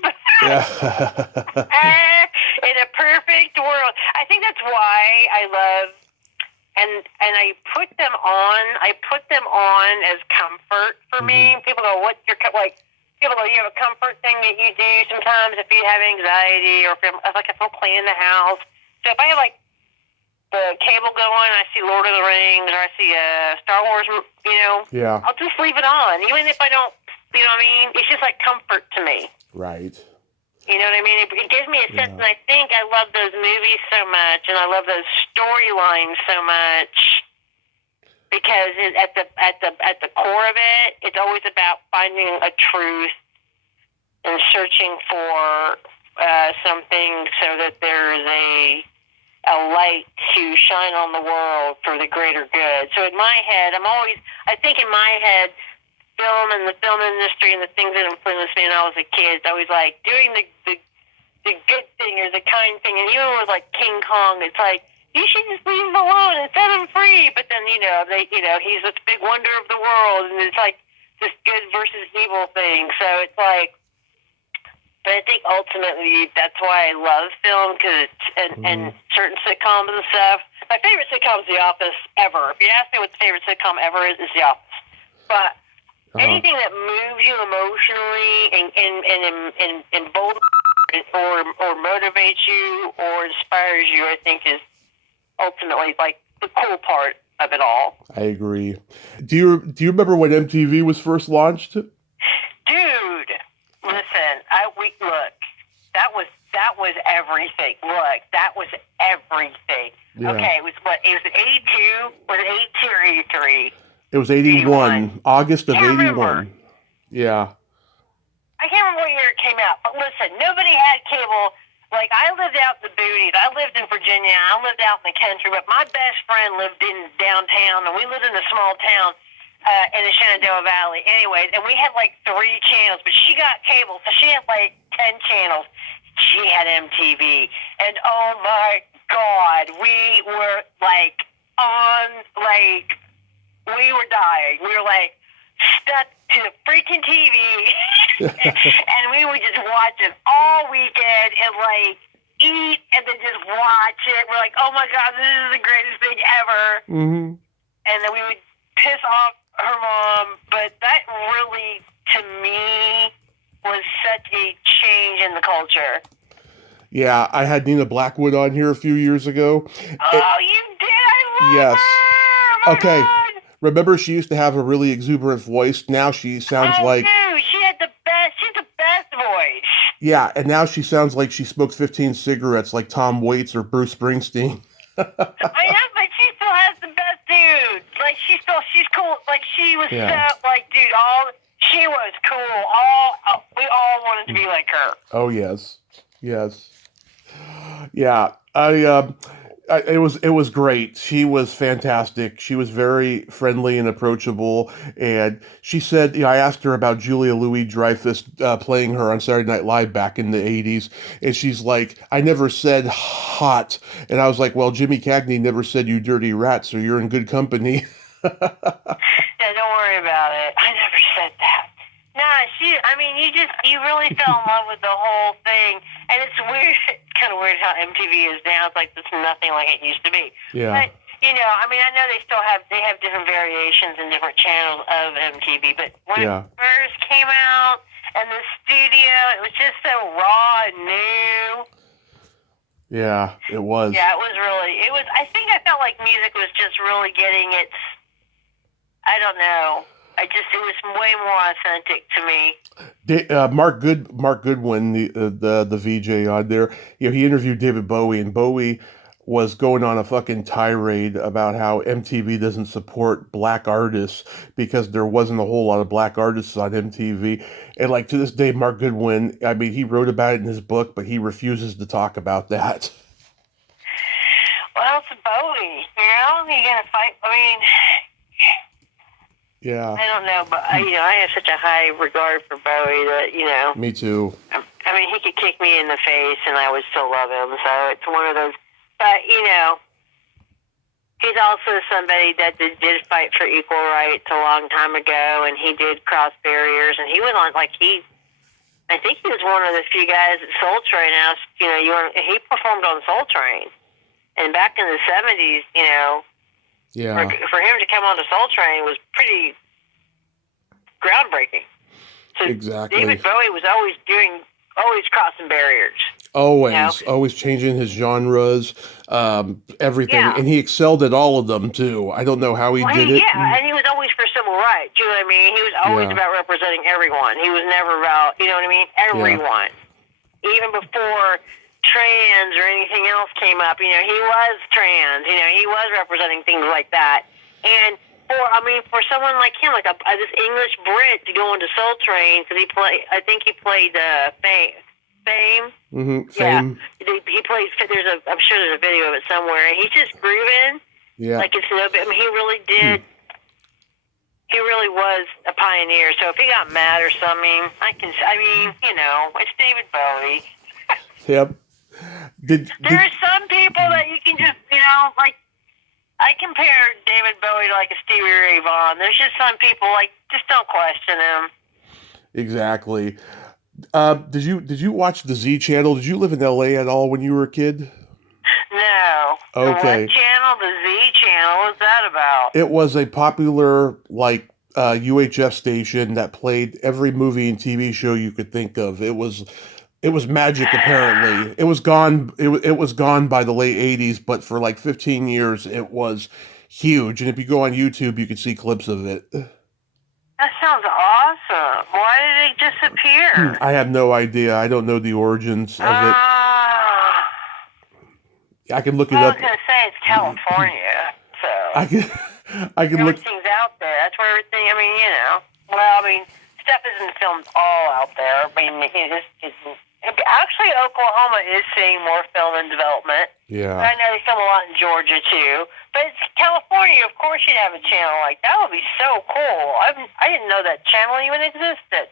In a perfect world, I think that's why I love, and I put them on as comfort for me. People go, "What's your People go, you have a comfort thing that you do sometimes if you have anxiety or if I'm cleaning the house. So if I have the cable going, I see Lord of the Rings or I see Star Wars, yeah, I'll just leave it on, even if I don't, you know what I mean? It's just like comfort to me. Right. You know what I mean? It gives me a sense, and I think I love those movies so much, and I love those storylines so much. Because at the core of it, it's always about finding a truth and searching for something so that there's a light to shine on the world for the greater good. So in my head, I think in my head, film and the film industry and the things that influenced me when I was a kid. I was like doing the good thing or the kind thing. And even with like King Kong, it's like, you should just leave him alone and set him free. But then, he's this big wonder of the world, and it's like this good versus evil thing. So it's like, but I think ultimately that's why I love film, and certain sitcoms and stuff. My favorite sitcom is The Office ever. If you ask me what the favorite sitcom ever is The Office. But anything that moves you emotionally and emboldens or motivates you or inspires you, I think is ultimately like the cool part of it all. I agree. Do you remember when MTV was first launched? Dude, listen, look, that was everything. Look, that was everything. Yeah. Okay, it was 82? Was it 82 or 83? It was 81. August of 81. Remember. Yeah. I can't remember what year it came out, but listen, nobody had cable. Like, I lived out in the boonies. I lived in Virginia. I lived out in the country, but my best friend lived in downtown, and we lived in a small town in the Shenandoah Valley. Anyways, and we had like 3 channels, but she got cable, so she had like 10 channels. She had MTV, and oh my God, we were like we were dying. We were like stuck to the freaking TV, and we would just watch it all weekend and like eat and then just watch it. We're like, oh my God, this is the greatest thing ever. Mm-hmm. And then we would piss off her mom, but that really, to me, was such a change in the culture. Yeah, I had Nina Blackwood on here a few years ago. Oh, you did? I love her! Okay. God. Remember, she used to have a really exuberant voice. Now she sounds like... Dude, she had the best. She's the best voice. Yeah, and now she sounds like she smokes 15 cigarettes like Tom Waits or Bruce Springsteen. I know, but she still has the best dude. Like, she's cool. Like, she was so, like, dude, she was cool. We all wanted to be like her. Oh, yes. Yes. Yeah, it was great. She was fantastic. She was very friendly and approachable. And she said, I asked her about Julia Louis-Dreyfus playing her on Saturday Night Live back in the 80s. And she's like, I never said hot. And I was like, well, Jimmy Cagney never said you dirty rat, so you're in good company. Yeah, don't worry about it. I never said that. Nah, you really fell in love with the whole thing. And it's weird, kind of weird how MTV is now. It's like, it's nothing like it used to be. Yeah. But, I know they have different variations and different channels of MTV. But when it first came out and the studio, it was just so raw and new. Yeah, it was. Yeah, I think I felt like music was just really getting its, I don't know. It was way more authentic to me. Mark Goodwin, the VJ on there, he interviewed David Bowie, and Bowie was going on a fucking tirade about how MTV doesn't support black artists because there wasn't a whole lot of black artists on MTV. And like to this day, Mark Goodwin, he wrote about it in his book, but he refuses to talk about that. Well, it's Bowie, you gotta fight. Yeah. I don't know, but I have such a high regard for Bowie that, Me too. He could kick me in the face and I would still love him. So it's one of those. But, he's also somebody that did fight for equal rights a long time ago, and he did cross barriers, and he was on, I think he was one of the few guys at Soul Train asked, he performed on Soul Train. And back in the 70s, yeah. For him to come on to Soul Train was pretty groundbreaking. So exactly. David Bowie was always crossing barriers. Always changing his genres, everything. Yeah. And he excelled at all of them, too. I don't know how he did it. Yeah, and he was always for civil rights, you know what I mean? He was always about representing everyone. He was never about, you know what I mean? Everyone. Yeah. Even before trans or anything else came up, he was trans, he was representing things like that. And for someone like him, like this English Brit to go into Soul Train, because I think he played Fame. Mm-hmm. Fame. Yeah, he played. I'm sure there's a video of it somewhere, and he's just grooving. Yeah, like it's no. He really did. he really was a pioneer. So if he got mad or something, it's David Bowie. Yep. There's some people that you can just, like, I compare David Bowie to like a Stevie Ray Vaughan. There's just some people, like, just don't question him. Exactly. Did you watch the Z Channel? Did you live in LA at all when you were a kid? No. Okay. What channel? The Z Channel? What's that about? It was a popular, like, UHF station that played every movie and TV show you could think of. It was magic. Apparently, it was gone. It was gone by the late '80s, but for like 15 years, it was huge. And if you go on YouTube, you can see clips of it. That sounds awesome. Why did it disappear? I have no idea. I don't know the origins of it. I can look it up. I was going to say it's California, so I can look. Everything's out there. That's where everything. Stuff isn't filmed all out there. Actually, Oklahoma is seeing more film and development. Yeah. I know they film a lot in Georgia too, but it's California. Of course, you'd have a channel like that. Would be so cool. I didn't know that channel even existed.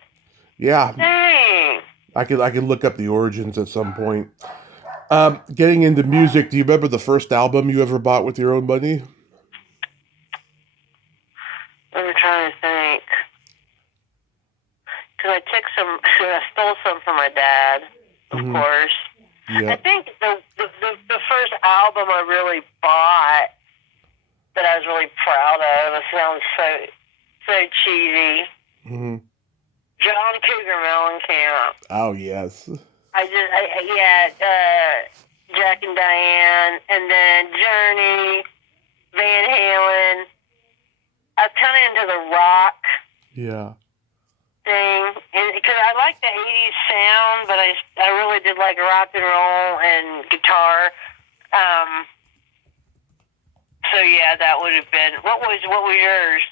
Yeah. Dang. I could look up the origins at some point. Getting into music, do you remember the first album you ever bought with your own money? I'm trying to think. Because I stole some from my dad, of course. Yeah. I think the first album I really bought that I was really proud of, it sounds so cheesy. Mm-hmm. John Cougar Mellencamp. Oh, yes. Jack and Diane, and then Journey, Van Halen. I was kind of into the rock. Yeah. Thing, because I like the 80s sound, but I really did like rock and roll and guitar. So yeah, that would have been. What was yours?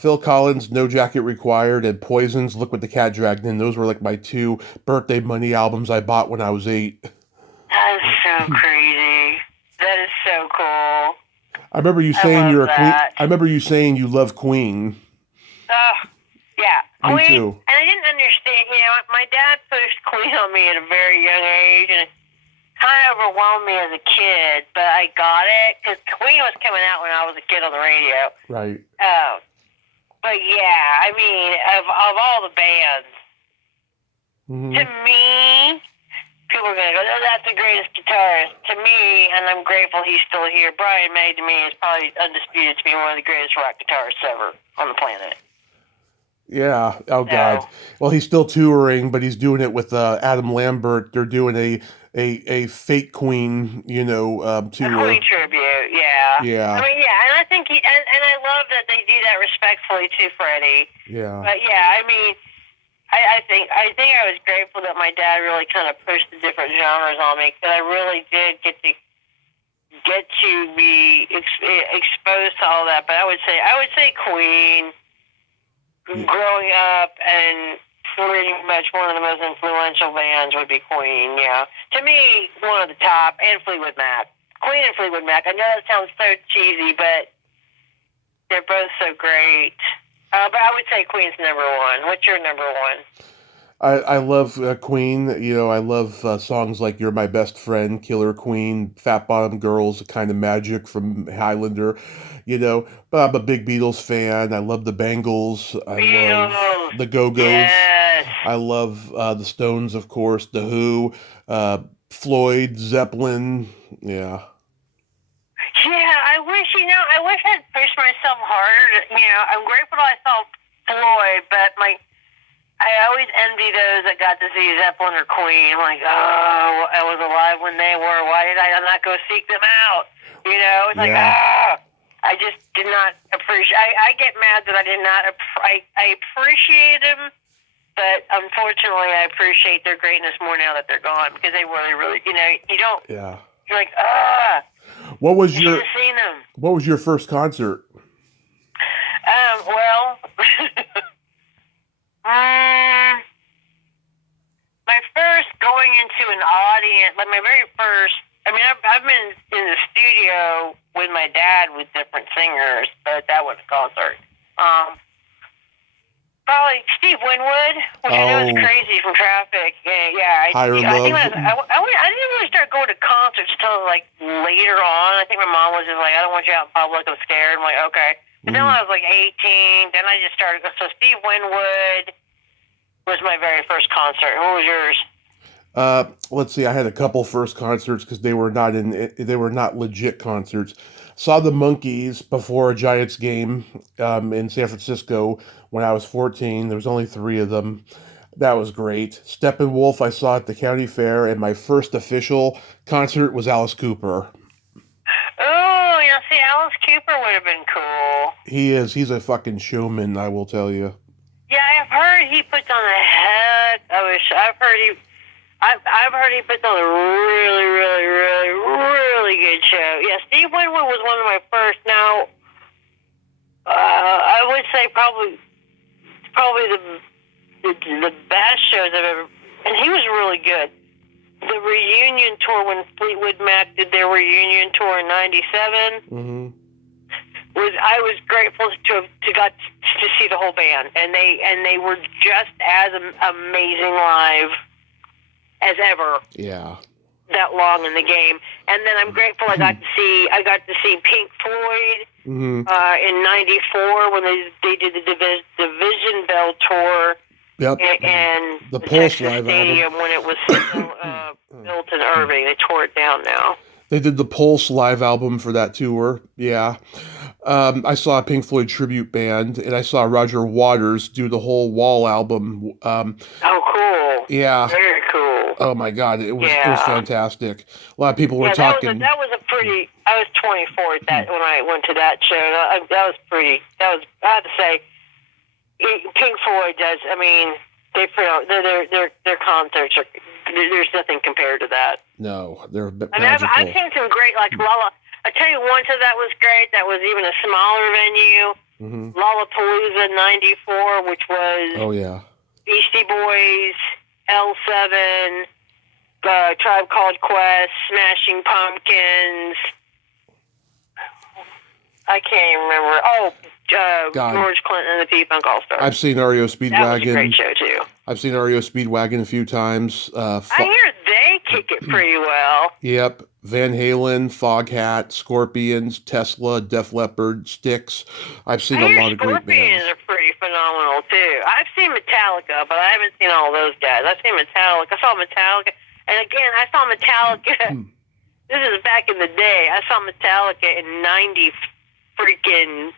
Phil Collins, No Jacket Required, and Poison's Look What the Cat Dragged In. Those were like my 2 birthday money albums I bought when I was 8. That is so crazy. That is so cool. I remember you saying you're a Queen. I remember you saying you love Queen. Yeah. Me Queen, too. and I didn't understand, my dad pushed Queen on me at a very young age, and it kind of overwhelmed me as a kid, but I got it, because Queen was coming out when I was a kid on the radio. Right. But yeah, of all the bands, to me, people are going to go, oh, that's the greatest guitarist. To me, and I'm grateful he's still here, Brian May, to me, is probably undisputed to be one of the greatest rock guitarists ever on the planet. Yeah. Oh God. Well, he's still touring, but he's doing it with Adam Lambert. They're doing a fake Queen, tour. A Queen tribute. Yeah. Yeah. And I think and I love that they do that respectfully to Freddie. Yeah. But yeah, I think I was grateful that my dad really kind of pushed the different genres on me, because I really did get to be exposed to all that. But I would say Queen. Growing up, and pretty much one of the most influential bands would be Queen, yeah. To me, one of the top, and Fleetwood Mac. Queen and Fleetwood Mac. I know that sounds so cheesy, but they're both so great. But I would say Queen's number one. What's your number one? I love Queen. I love songs like You're My Best Friend, Killer Queen, Fat Bottom Girls, Kind of Magic from Highlander. But I'm a big Beatles fan. I love the Bangles. I love the Go-Go's. Yes. I love the Stones, of course, the Who, Floyd, Zeppelin. Yeah. Yeah, I wish I'd pushed myself harder. I'm grateful I saw Floyd, but I always envy those that got to see Zeppelin or Queen. I'm like, oh, I was alive when they were. Why did I not go seek them out? It's like, I just did not appreciate. I get mad that I did not. I appreciate them, but unfortunately, I appreciate their greatness more now that they're gone, because they really, you don't. Yeah. You're like, What was you should have seen them. What was your first concert? Well. My first going into an audience, like my very first, I've been in the studio with my dad with different singers, but that was a concert. Probably Steve Winwood, which I know is crazy from Traffic. Yeah. Higher I think Love. I didn't really start going to concerts until like later on. I think my mom was just like, I don't want you out in public. I'm scared. I'm like, okay. But then when I was like 18, then I just started. So Steve Winwood was my very first concert. What was yours? Let's see. I had a couple first concerts because they were not legit concerts. Saw the Monkees before a Giants game in San Francisco when I was 14. There was only 3 of them. That was great. Steppenwolf I saw at the county fair, and my first official concert was Alice Cooper. Oh, yeah. See, Alice Cooper would have been cool. He is. He's a fucking showman, I will tell you. Yeah, I've heard he puts on a heck of a show. I've heard he puts on a really, really, really, really good show. Yeah, Steve Winwood was one of my first. Now, I would say probably the best shows I've ever. And he was really good. The reunion tour when Fleetwood Mac did their reunion tour in '97 I was grateful to got to see the whole band, and they were just as amazing live as ever. Yeah. That long in the game, and then I'm grateful I got to see Pink Floyd in '94 when they did the Division Bell tour. Yep. And the Texas Live Stadium album. When it was still built in Irving. They tore it down now. They did the Pulse live album for that tour. Yeah. I saw a Pink Floyd tribute band, and I saw Roger Waters do the whole Wall album. Oh, cool. Yeah. Very cool. Oh, my God. It was fantastic. A lot of people were talking. That was a pretty... I was 24 at that when I went to that show. I had to say, Pink Floyd does... I mean, their concerts are... There's nothing compared to that. No, they're magical. I've seen some great, like Lolla. I tell you, one show that was great. That was even a smaller venue. Lollapalooza '94, which was Beastie Boys, L7, Tribe Called Quest, Smashing Pumpkins. I can't even remember. George Clinton and the P-Funk All-Stars. I've seen REO Speedwagon. That was a great show, too. I've seen REO Speedwagon a few times. I hear they kick it pretty well. Yep. Van Halen, Foghat, Scorpions, Tesla, Def Leppard, Styx. I've seen a lot of great bands. Scorpions are pretty phenomenal, too. I've seen Metallica, but I haven't seen all those guys. I've seen Metallica. I saw Metallica. And again, I saw Metallica. This is back in the day. I saw Metallica in 90 freaking...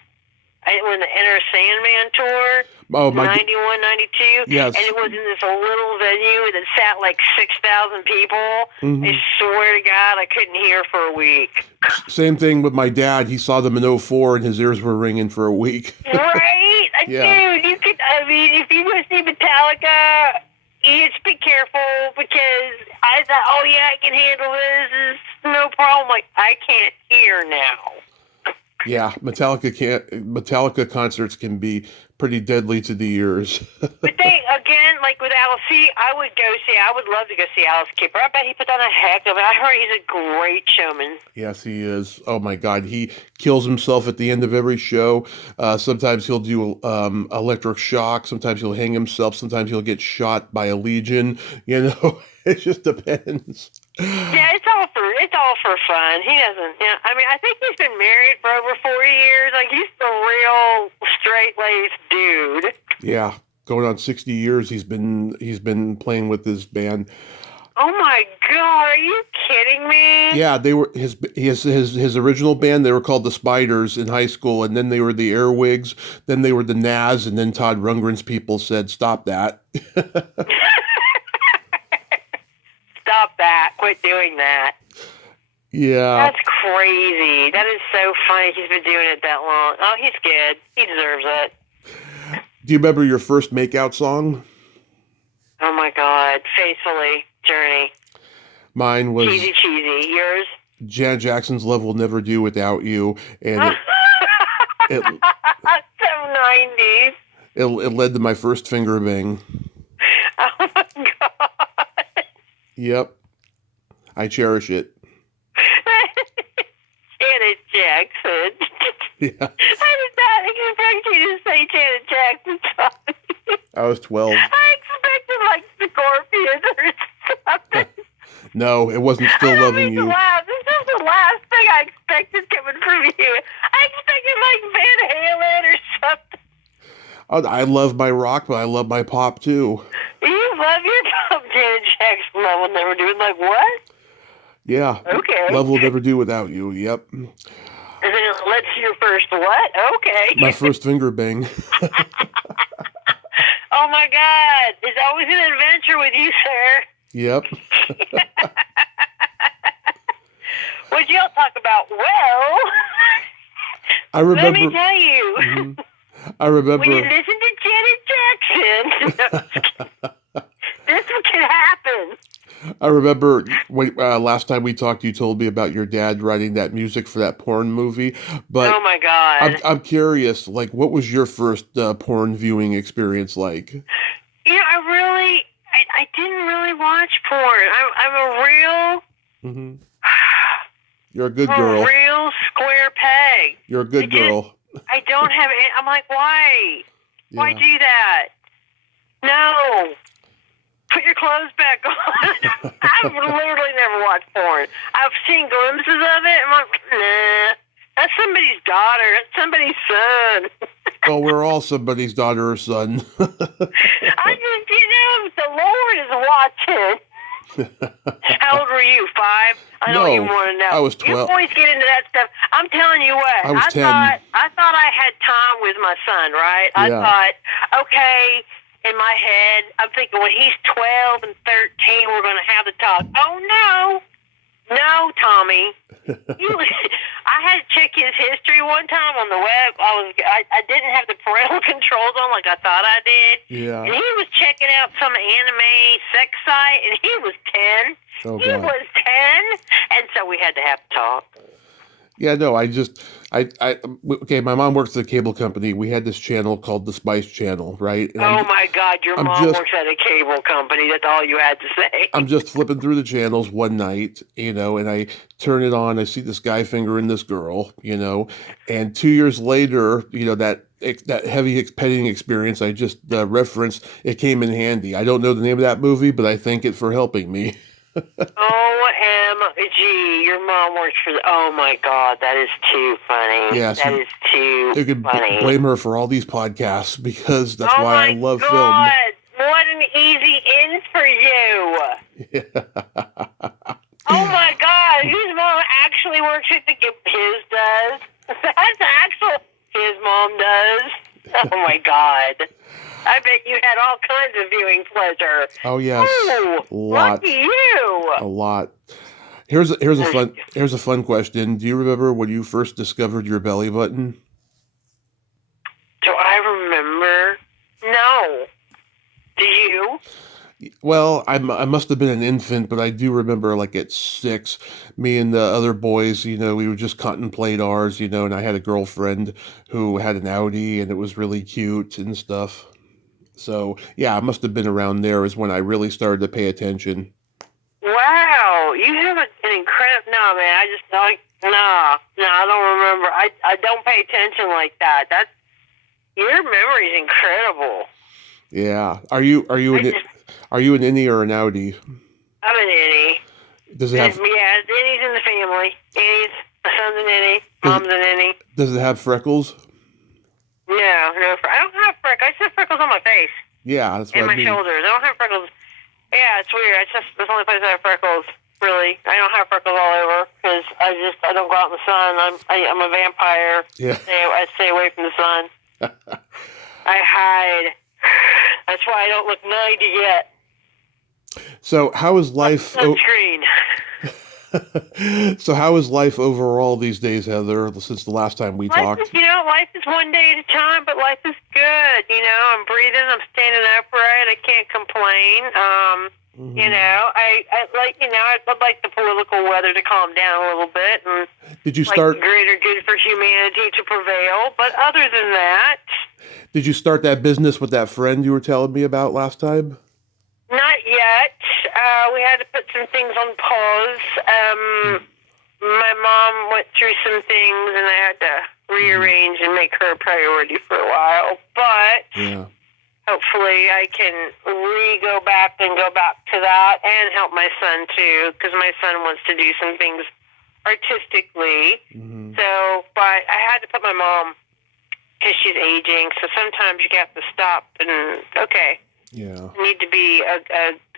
when the Enter Sandman tour, 91, 92, yes. And it was in this little venue that sat like 6,000 people. I swear to God, I couldn't hear for a week. Same thing with my dad. He saw them in '04 and his ears were ringing for a week. Right? Yeah. Dude, if you go see Metallica, you just be careful because I thought, oh yeah, I can handle this. It's no problem. Like, I can't hear now. Yeah, Metallica concerts can be pretty deadly to the ears. But again, like with Alice, I would love to go see Alice Cooper. I bet he put on a heck of it. I heard he's a great showman. Yes, he is. Oh my God, he kills himself at the end of every show. Sometimes he'll do electric shock. Sometimes he'll hang himself. Sometimes he'll get shot by a legion. You know, it just depends. Yeah, it's all for fun. He doesn't. Yeah, I mean, I think he's been married for over 40 years. Like, he's the real straight-laced dude. Yeah, going on 60 years. He's been playing with this band. Oh my God, are you kidding me? Yeah, they were his original band. They were called the Spiders in high school, and then they were the Airwigs. Then they were the Naz, and then Todd Rundgren's people said, "Stop that." Stop that. Quit doing that. Yeah. That's crazy. That is so funny. He's been doing it that long. Oh, he's good. He deserves it. Do you remember your first makeout song? Oh, my God. Faithfully. Journey. Mine was... Cheesy. Yours? Janet Jackson's Love Will Never Do Without You. And it so 90s. It led to my first finger bang. Oh, my God. Yep. I cherish it. Janet Jackson. Yeah. I did not expect you to say Janet Jackson song. I was 12. I expected like Scorpions or something. No, it wasn't I Still don't Loving mean You. to laugh. This is the last thing I expected coming from you. I expected like Van Halen or something. I love my rock, but I love my pop too. You love your Tom Janet Jackson. Love will never do it. Like what? Yeah. Okay. Love Will Never Do Without You. Yep. And then let's see your first what? Okay. My first finger bang. Oh my God. It's always an adventure with you, sir. Yep. What'd y'all talk about? Well, I remember. let me tell you. Mhm. I remember. When you listen to Janet Jackson, this can happen. I remember when last time we talked, you told me about your dad writing that music for that porn movie. But Oh my God. I'm curious, like, what was your first porn viewing experience like? You know, I didn't really watch porn. I'm a real. Mm-hmm. You're a good girl. A real square peg. You're a good girl. I don't have it. I'm like, why? Yeah. Why do that? No. Put your clothes back on. I've literally never watched porn. I've seen glimpses of it. I'm like, nah. That's somebody's daughter. That's somebody's son. Well, we're all somebody's daughter or son. I just, the Lord is watching. How old were you? 5? I don't even want to know. I was 12. You boys get into that stuff. I'm telling you what. I was 10. I thought I had time with my son, right? I thought, okay, in my head, I'm thinking when he's 12 and 13, we're going to have the talk. Oh, no. No, Tommy. I had to check his history one time on the web. I didn't have the parental controls on like I thought I did. Yeah. And he was checking out some anime sex site, and he was 10. Oh, he God. was 10, and so we had to have a talk. Yeah, no, okay, my mom works at a cable company. We had this channel called the Spice Channel, right? And oh my God, your mom works at a cable company. That's all you had to say. I'm just flipping through the channels one night, and I turn it on. I see this guy fingering this girl, and 2 years later, that heavy petting experience I just referenced, it came in handy. I don't know the name of that movie, but I thank it for helping me. OMG, your mom works for oh my God, that is too funny. Yes, that is too you could funny. Blame her for all these podcasts because that's why I love God, film. What an easy in for you. Yeah. Oh my God, his mom actually works at his does. That's actual his mom does. Oh my God. I bet you had all kinds of viewing pleasure. Oh yes, ooh, a lot. Lucky you. A lot. Here's a fun question. Do you remember when you first discovered your belly button? Do I remember? No. Do you? Well, I must have been an infant, but I do remember like at 6, me and the other boys, we would just contemplate ours, and I had a girlfriend who had an Audi and it was really cute and stuff. So, yeah, I must have been around there is when I really started to pay attention. Wow, you have an incredible... No, man, I just like... No, I don't remember. I don't pay attention like that. Your memory's incredible. Yeah. Are you an innie or an outie? I'm an innie. Does it have... Yeah, innie's in the family. Innie's, my son's an innie, mom's an innie. Does it have freckles? No, I don't have freckles. I just have freckles on my face. Yeah, that's what I mean. And my shoulders. I don't have freckles. Yeah, it's weird. That's the only place I have freckles. Really, I don't have freckles all over because I don't go out in the sun. I'm a vampire. Yeah. I stay away from the sun. I hide. That's why I don't look 90 yet. So how is life? Sunscreen. So how is life overall these days, Heather? Since the last time we talked. Life is one day at a time, but life is good. I'm breathing. I'm standing upright. I can't complain. I'd like the political weather to calm down a little bit, and did you start greater good for humanity to prevail. But other than that, did you start that business with that friend you were telling me about last time? Not yet. We had to put some things on pause. My mom went through some things, and I had to rearrange and make her a priority for a while. But hopefully I can go back to that and help my son too, because my son wants to do some things artistically. Mm-hmm. So, but I had to put my mom, because she's aging, so sometimes you have to stop and, okay, Yeah. I need to be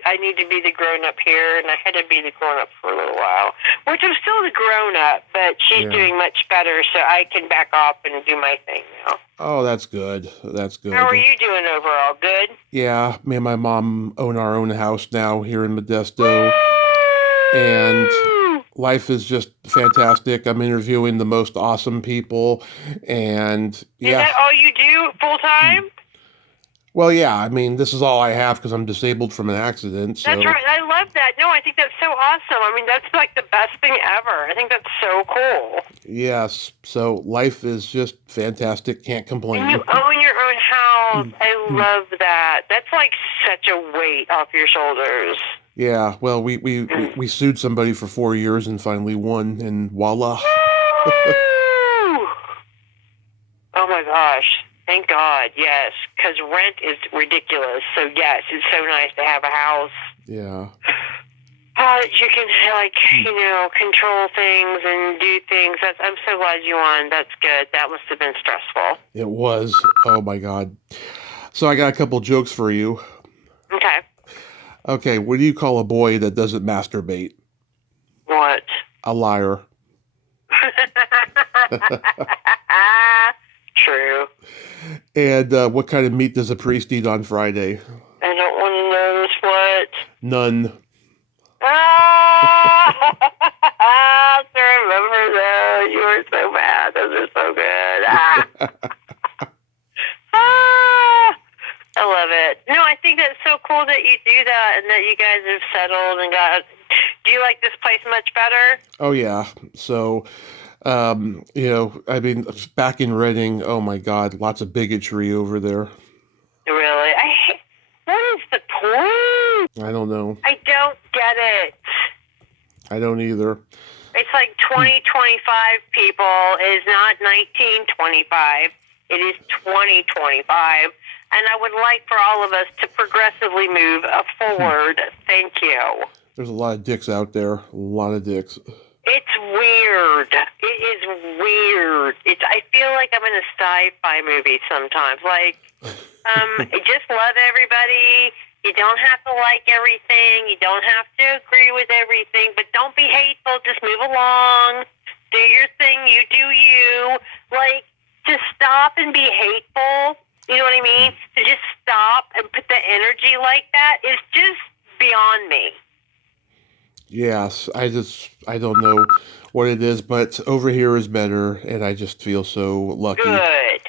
I need to be the grown up here, and I had to be the grown up for a little while. Which I'm still the grown up, but she's doing much better, so I can back off and do my thing now. Oh, that's good. That's good. How are you doing overall? Good? Yeah, me and my mom own our own house now here in Modesto, and life is just fantastic. I'm interviewing the most awesome people, and Is that all you do full time? Well, yeah, I mean, this is all I have because I'm disabled from an accident. So. That's right. I love that. No, I think that's so awesome. I mean, that's like the best thing ever. I think that's so cool. Yes. So life is just fantastic. Can't complain. And you own your own house. I love that. That's like such a weight off your shoulders. Yeah. Well, we sued somebody for 4 years and finally won, and voila. Oh my gosh. Thank God, yes, because rent is ridiculous. So yes, it's so nice to have a house. Yeah. You can control things and do things. I'm so glad you won. That's good. That must have been stressful. It was. Oh my God. So I got a couple jokes for you. Okay. Okay. What do you call a boy that doesn't masturbate? What? A liar. True. And what kind of meat does a priest eat on Friday? I don't want to know this. What? None. I remember those. You were so bad. Those are so good. I love it. No, I think that's so cool that you do that and that you guys have settled and got. Do you like this place much better? Oh yeah. So. I mean, back in Reading, oh my God, lots of bigotry over there. Really? What is the point? I don't know. I don't get it. I don't either. It's like 2025 people is not 1925. It is 2025. And I would like for all of us to progressively move forward. Thank you. There's a lot of dicks out there. A lot of dicks. It's weird. It is weird. I feel like I'm in a sci-fi movie sometimes. Like, just love everybody. You don't have to like everything. You don't have to agree with everything. But don't be hateful. Just move along. Do your thing. You do you. Like, to stop and be hateful, you know what I mean? To just stop and put the energy like that is just beyond me. Yes, I don't know what it is, but over here is better, and I just feel so lucky. Good.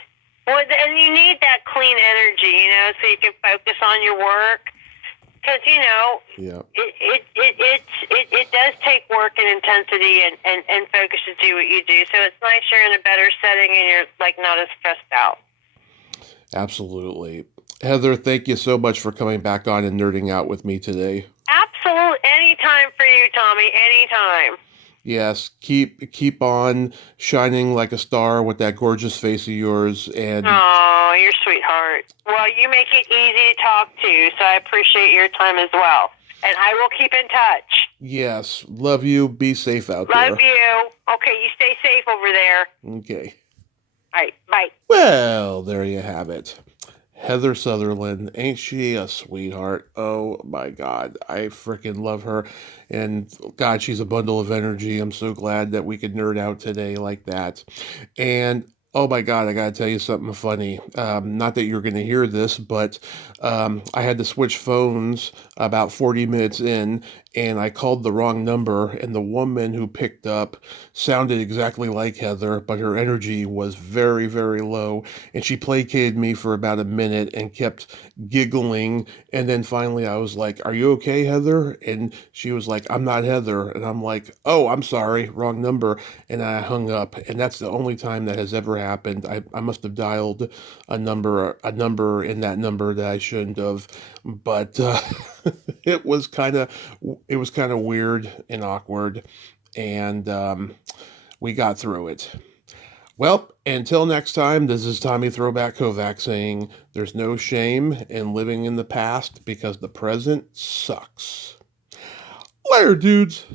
Well, and you need that clean energy, so you can focus on your work. Because, yeah. it does take work and intensity and focus to do what you do. So it's nice you're in a better setting and you're, not as stressed out. Absolutely. Heather, thank you so much for coming back on and nerding out with me today. Absolutely. Anytime for you, Tommy. Anytime. Yes. Keep on shining like a star with that gorgeous face of yours. And oh, you're a sweetheart. Well, you make it easy to talk to, so I appreciate your time as well. And I will keep in touch. Yes. Love you. Be safe out there. Love you. Okay, you stay safe over there. Okay. All right. Bye. Well, there you have it. Heather Sutherland, ain't she a sweetheart? Oh my God, I freaking love her. And God, she's a bundle of energy. I'm so glad that we could nerd out today like that. And oh my God, I gotta tell you something funny. Not that you're gonna hear this, but I had to switch phones about 40 minutes in, and I called the wrong number, and the woman who picked up sounded exactly like Heather, but her energy was very, very low, and she placated me for about a minute and kept giggling, and then finally I was like, "Are you okay, Heather?" And she was like, "I'm not Heather," and I'm like, "Oh, I'm sorry, wrong number," and I hung up, and that's the only time that has ever happened. I must have dialed a number in that number that I shouldn't have, but it was kind of weird and awkward, and we got through it. Well, until next time, this is Tommy Throwback Kovac saying there's no shame in living in the past because the present sucks. Later, dudes.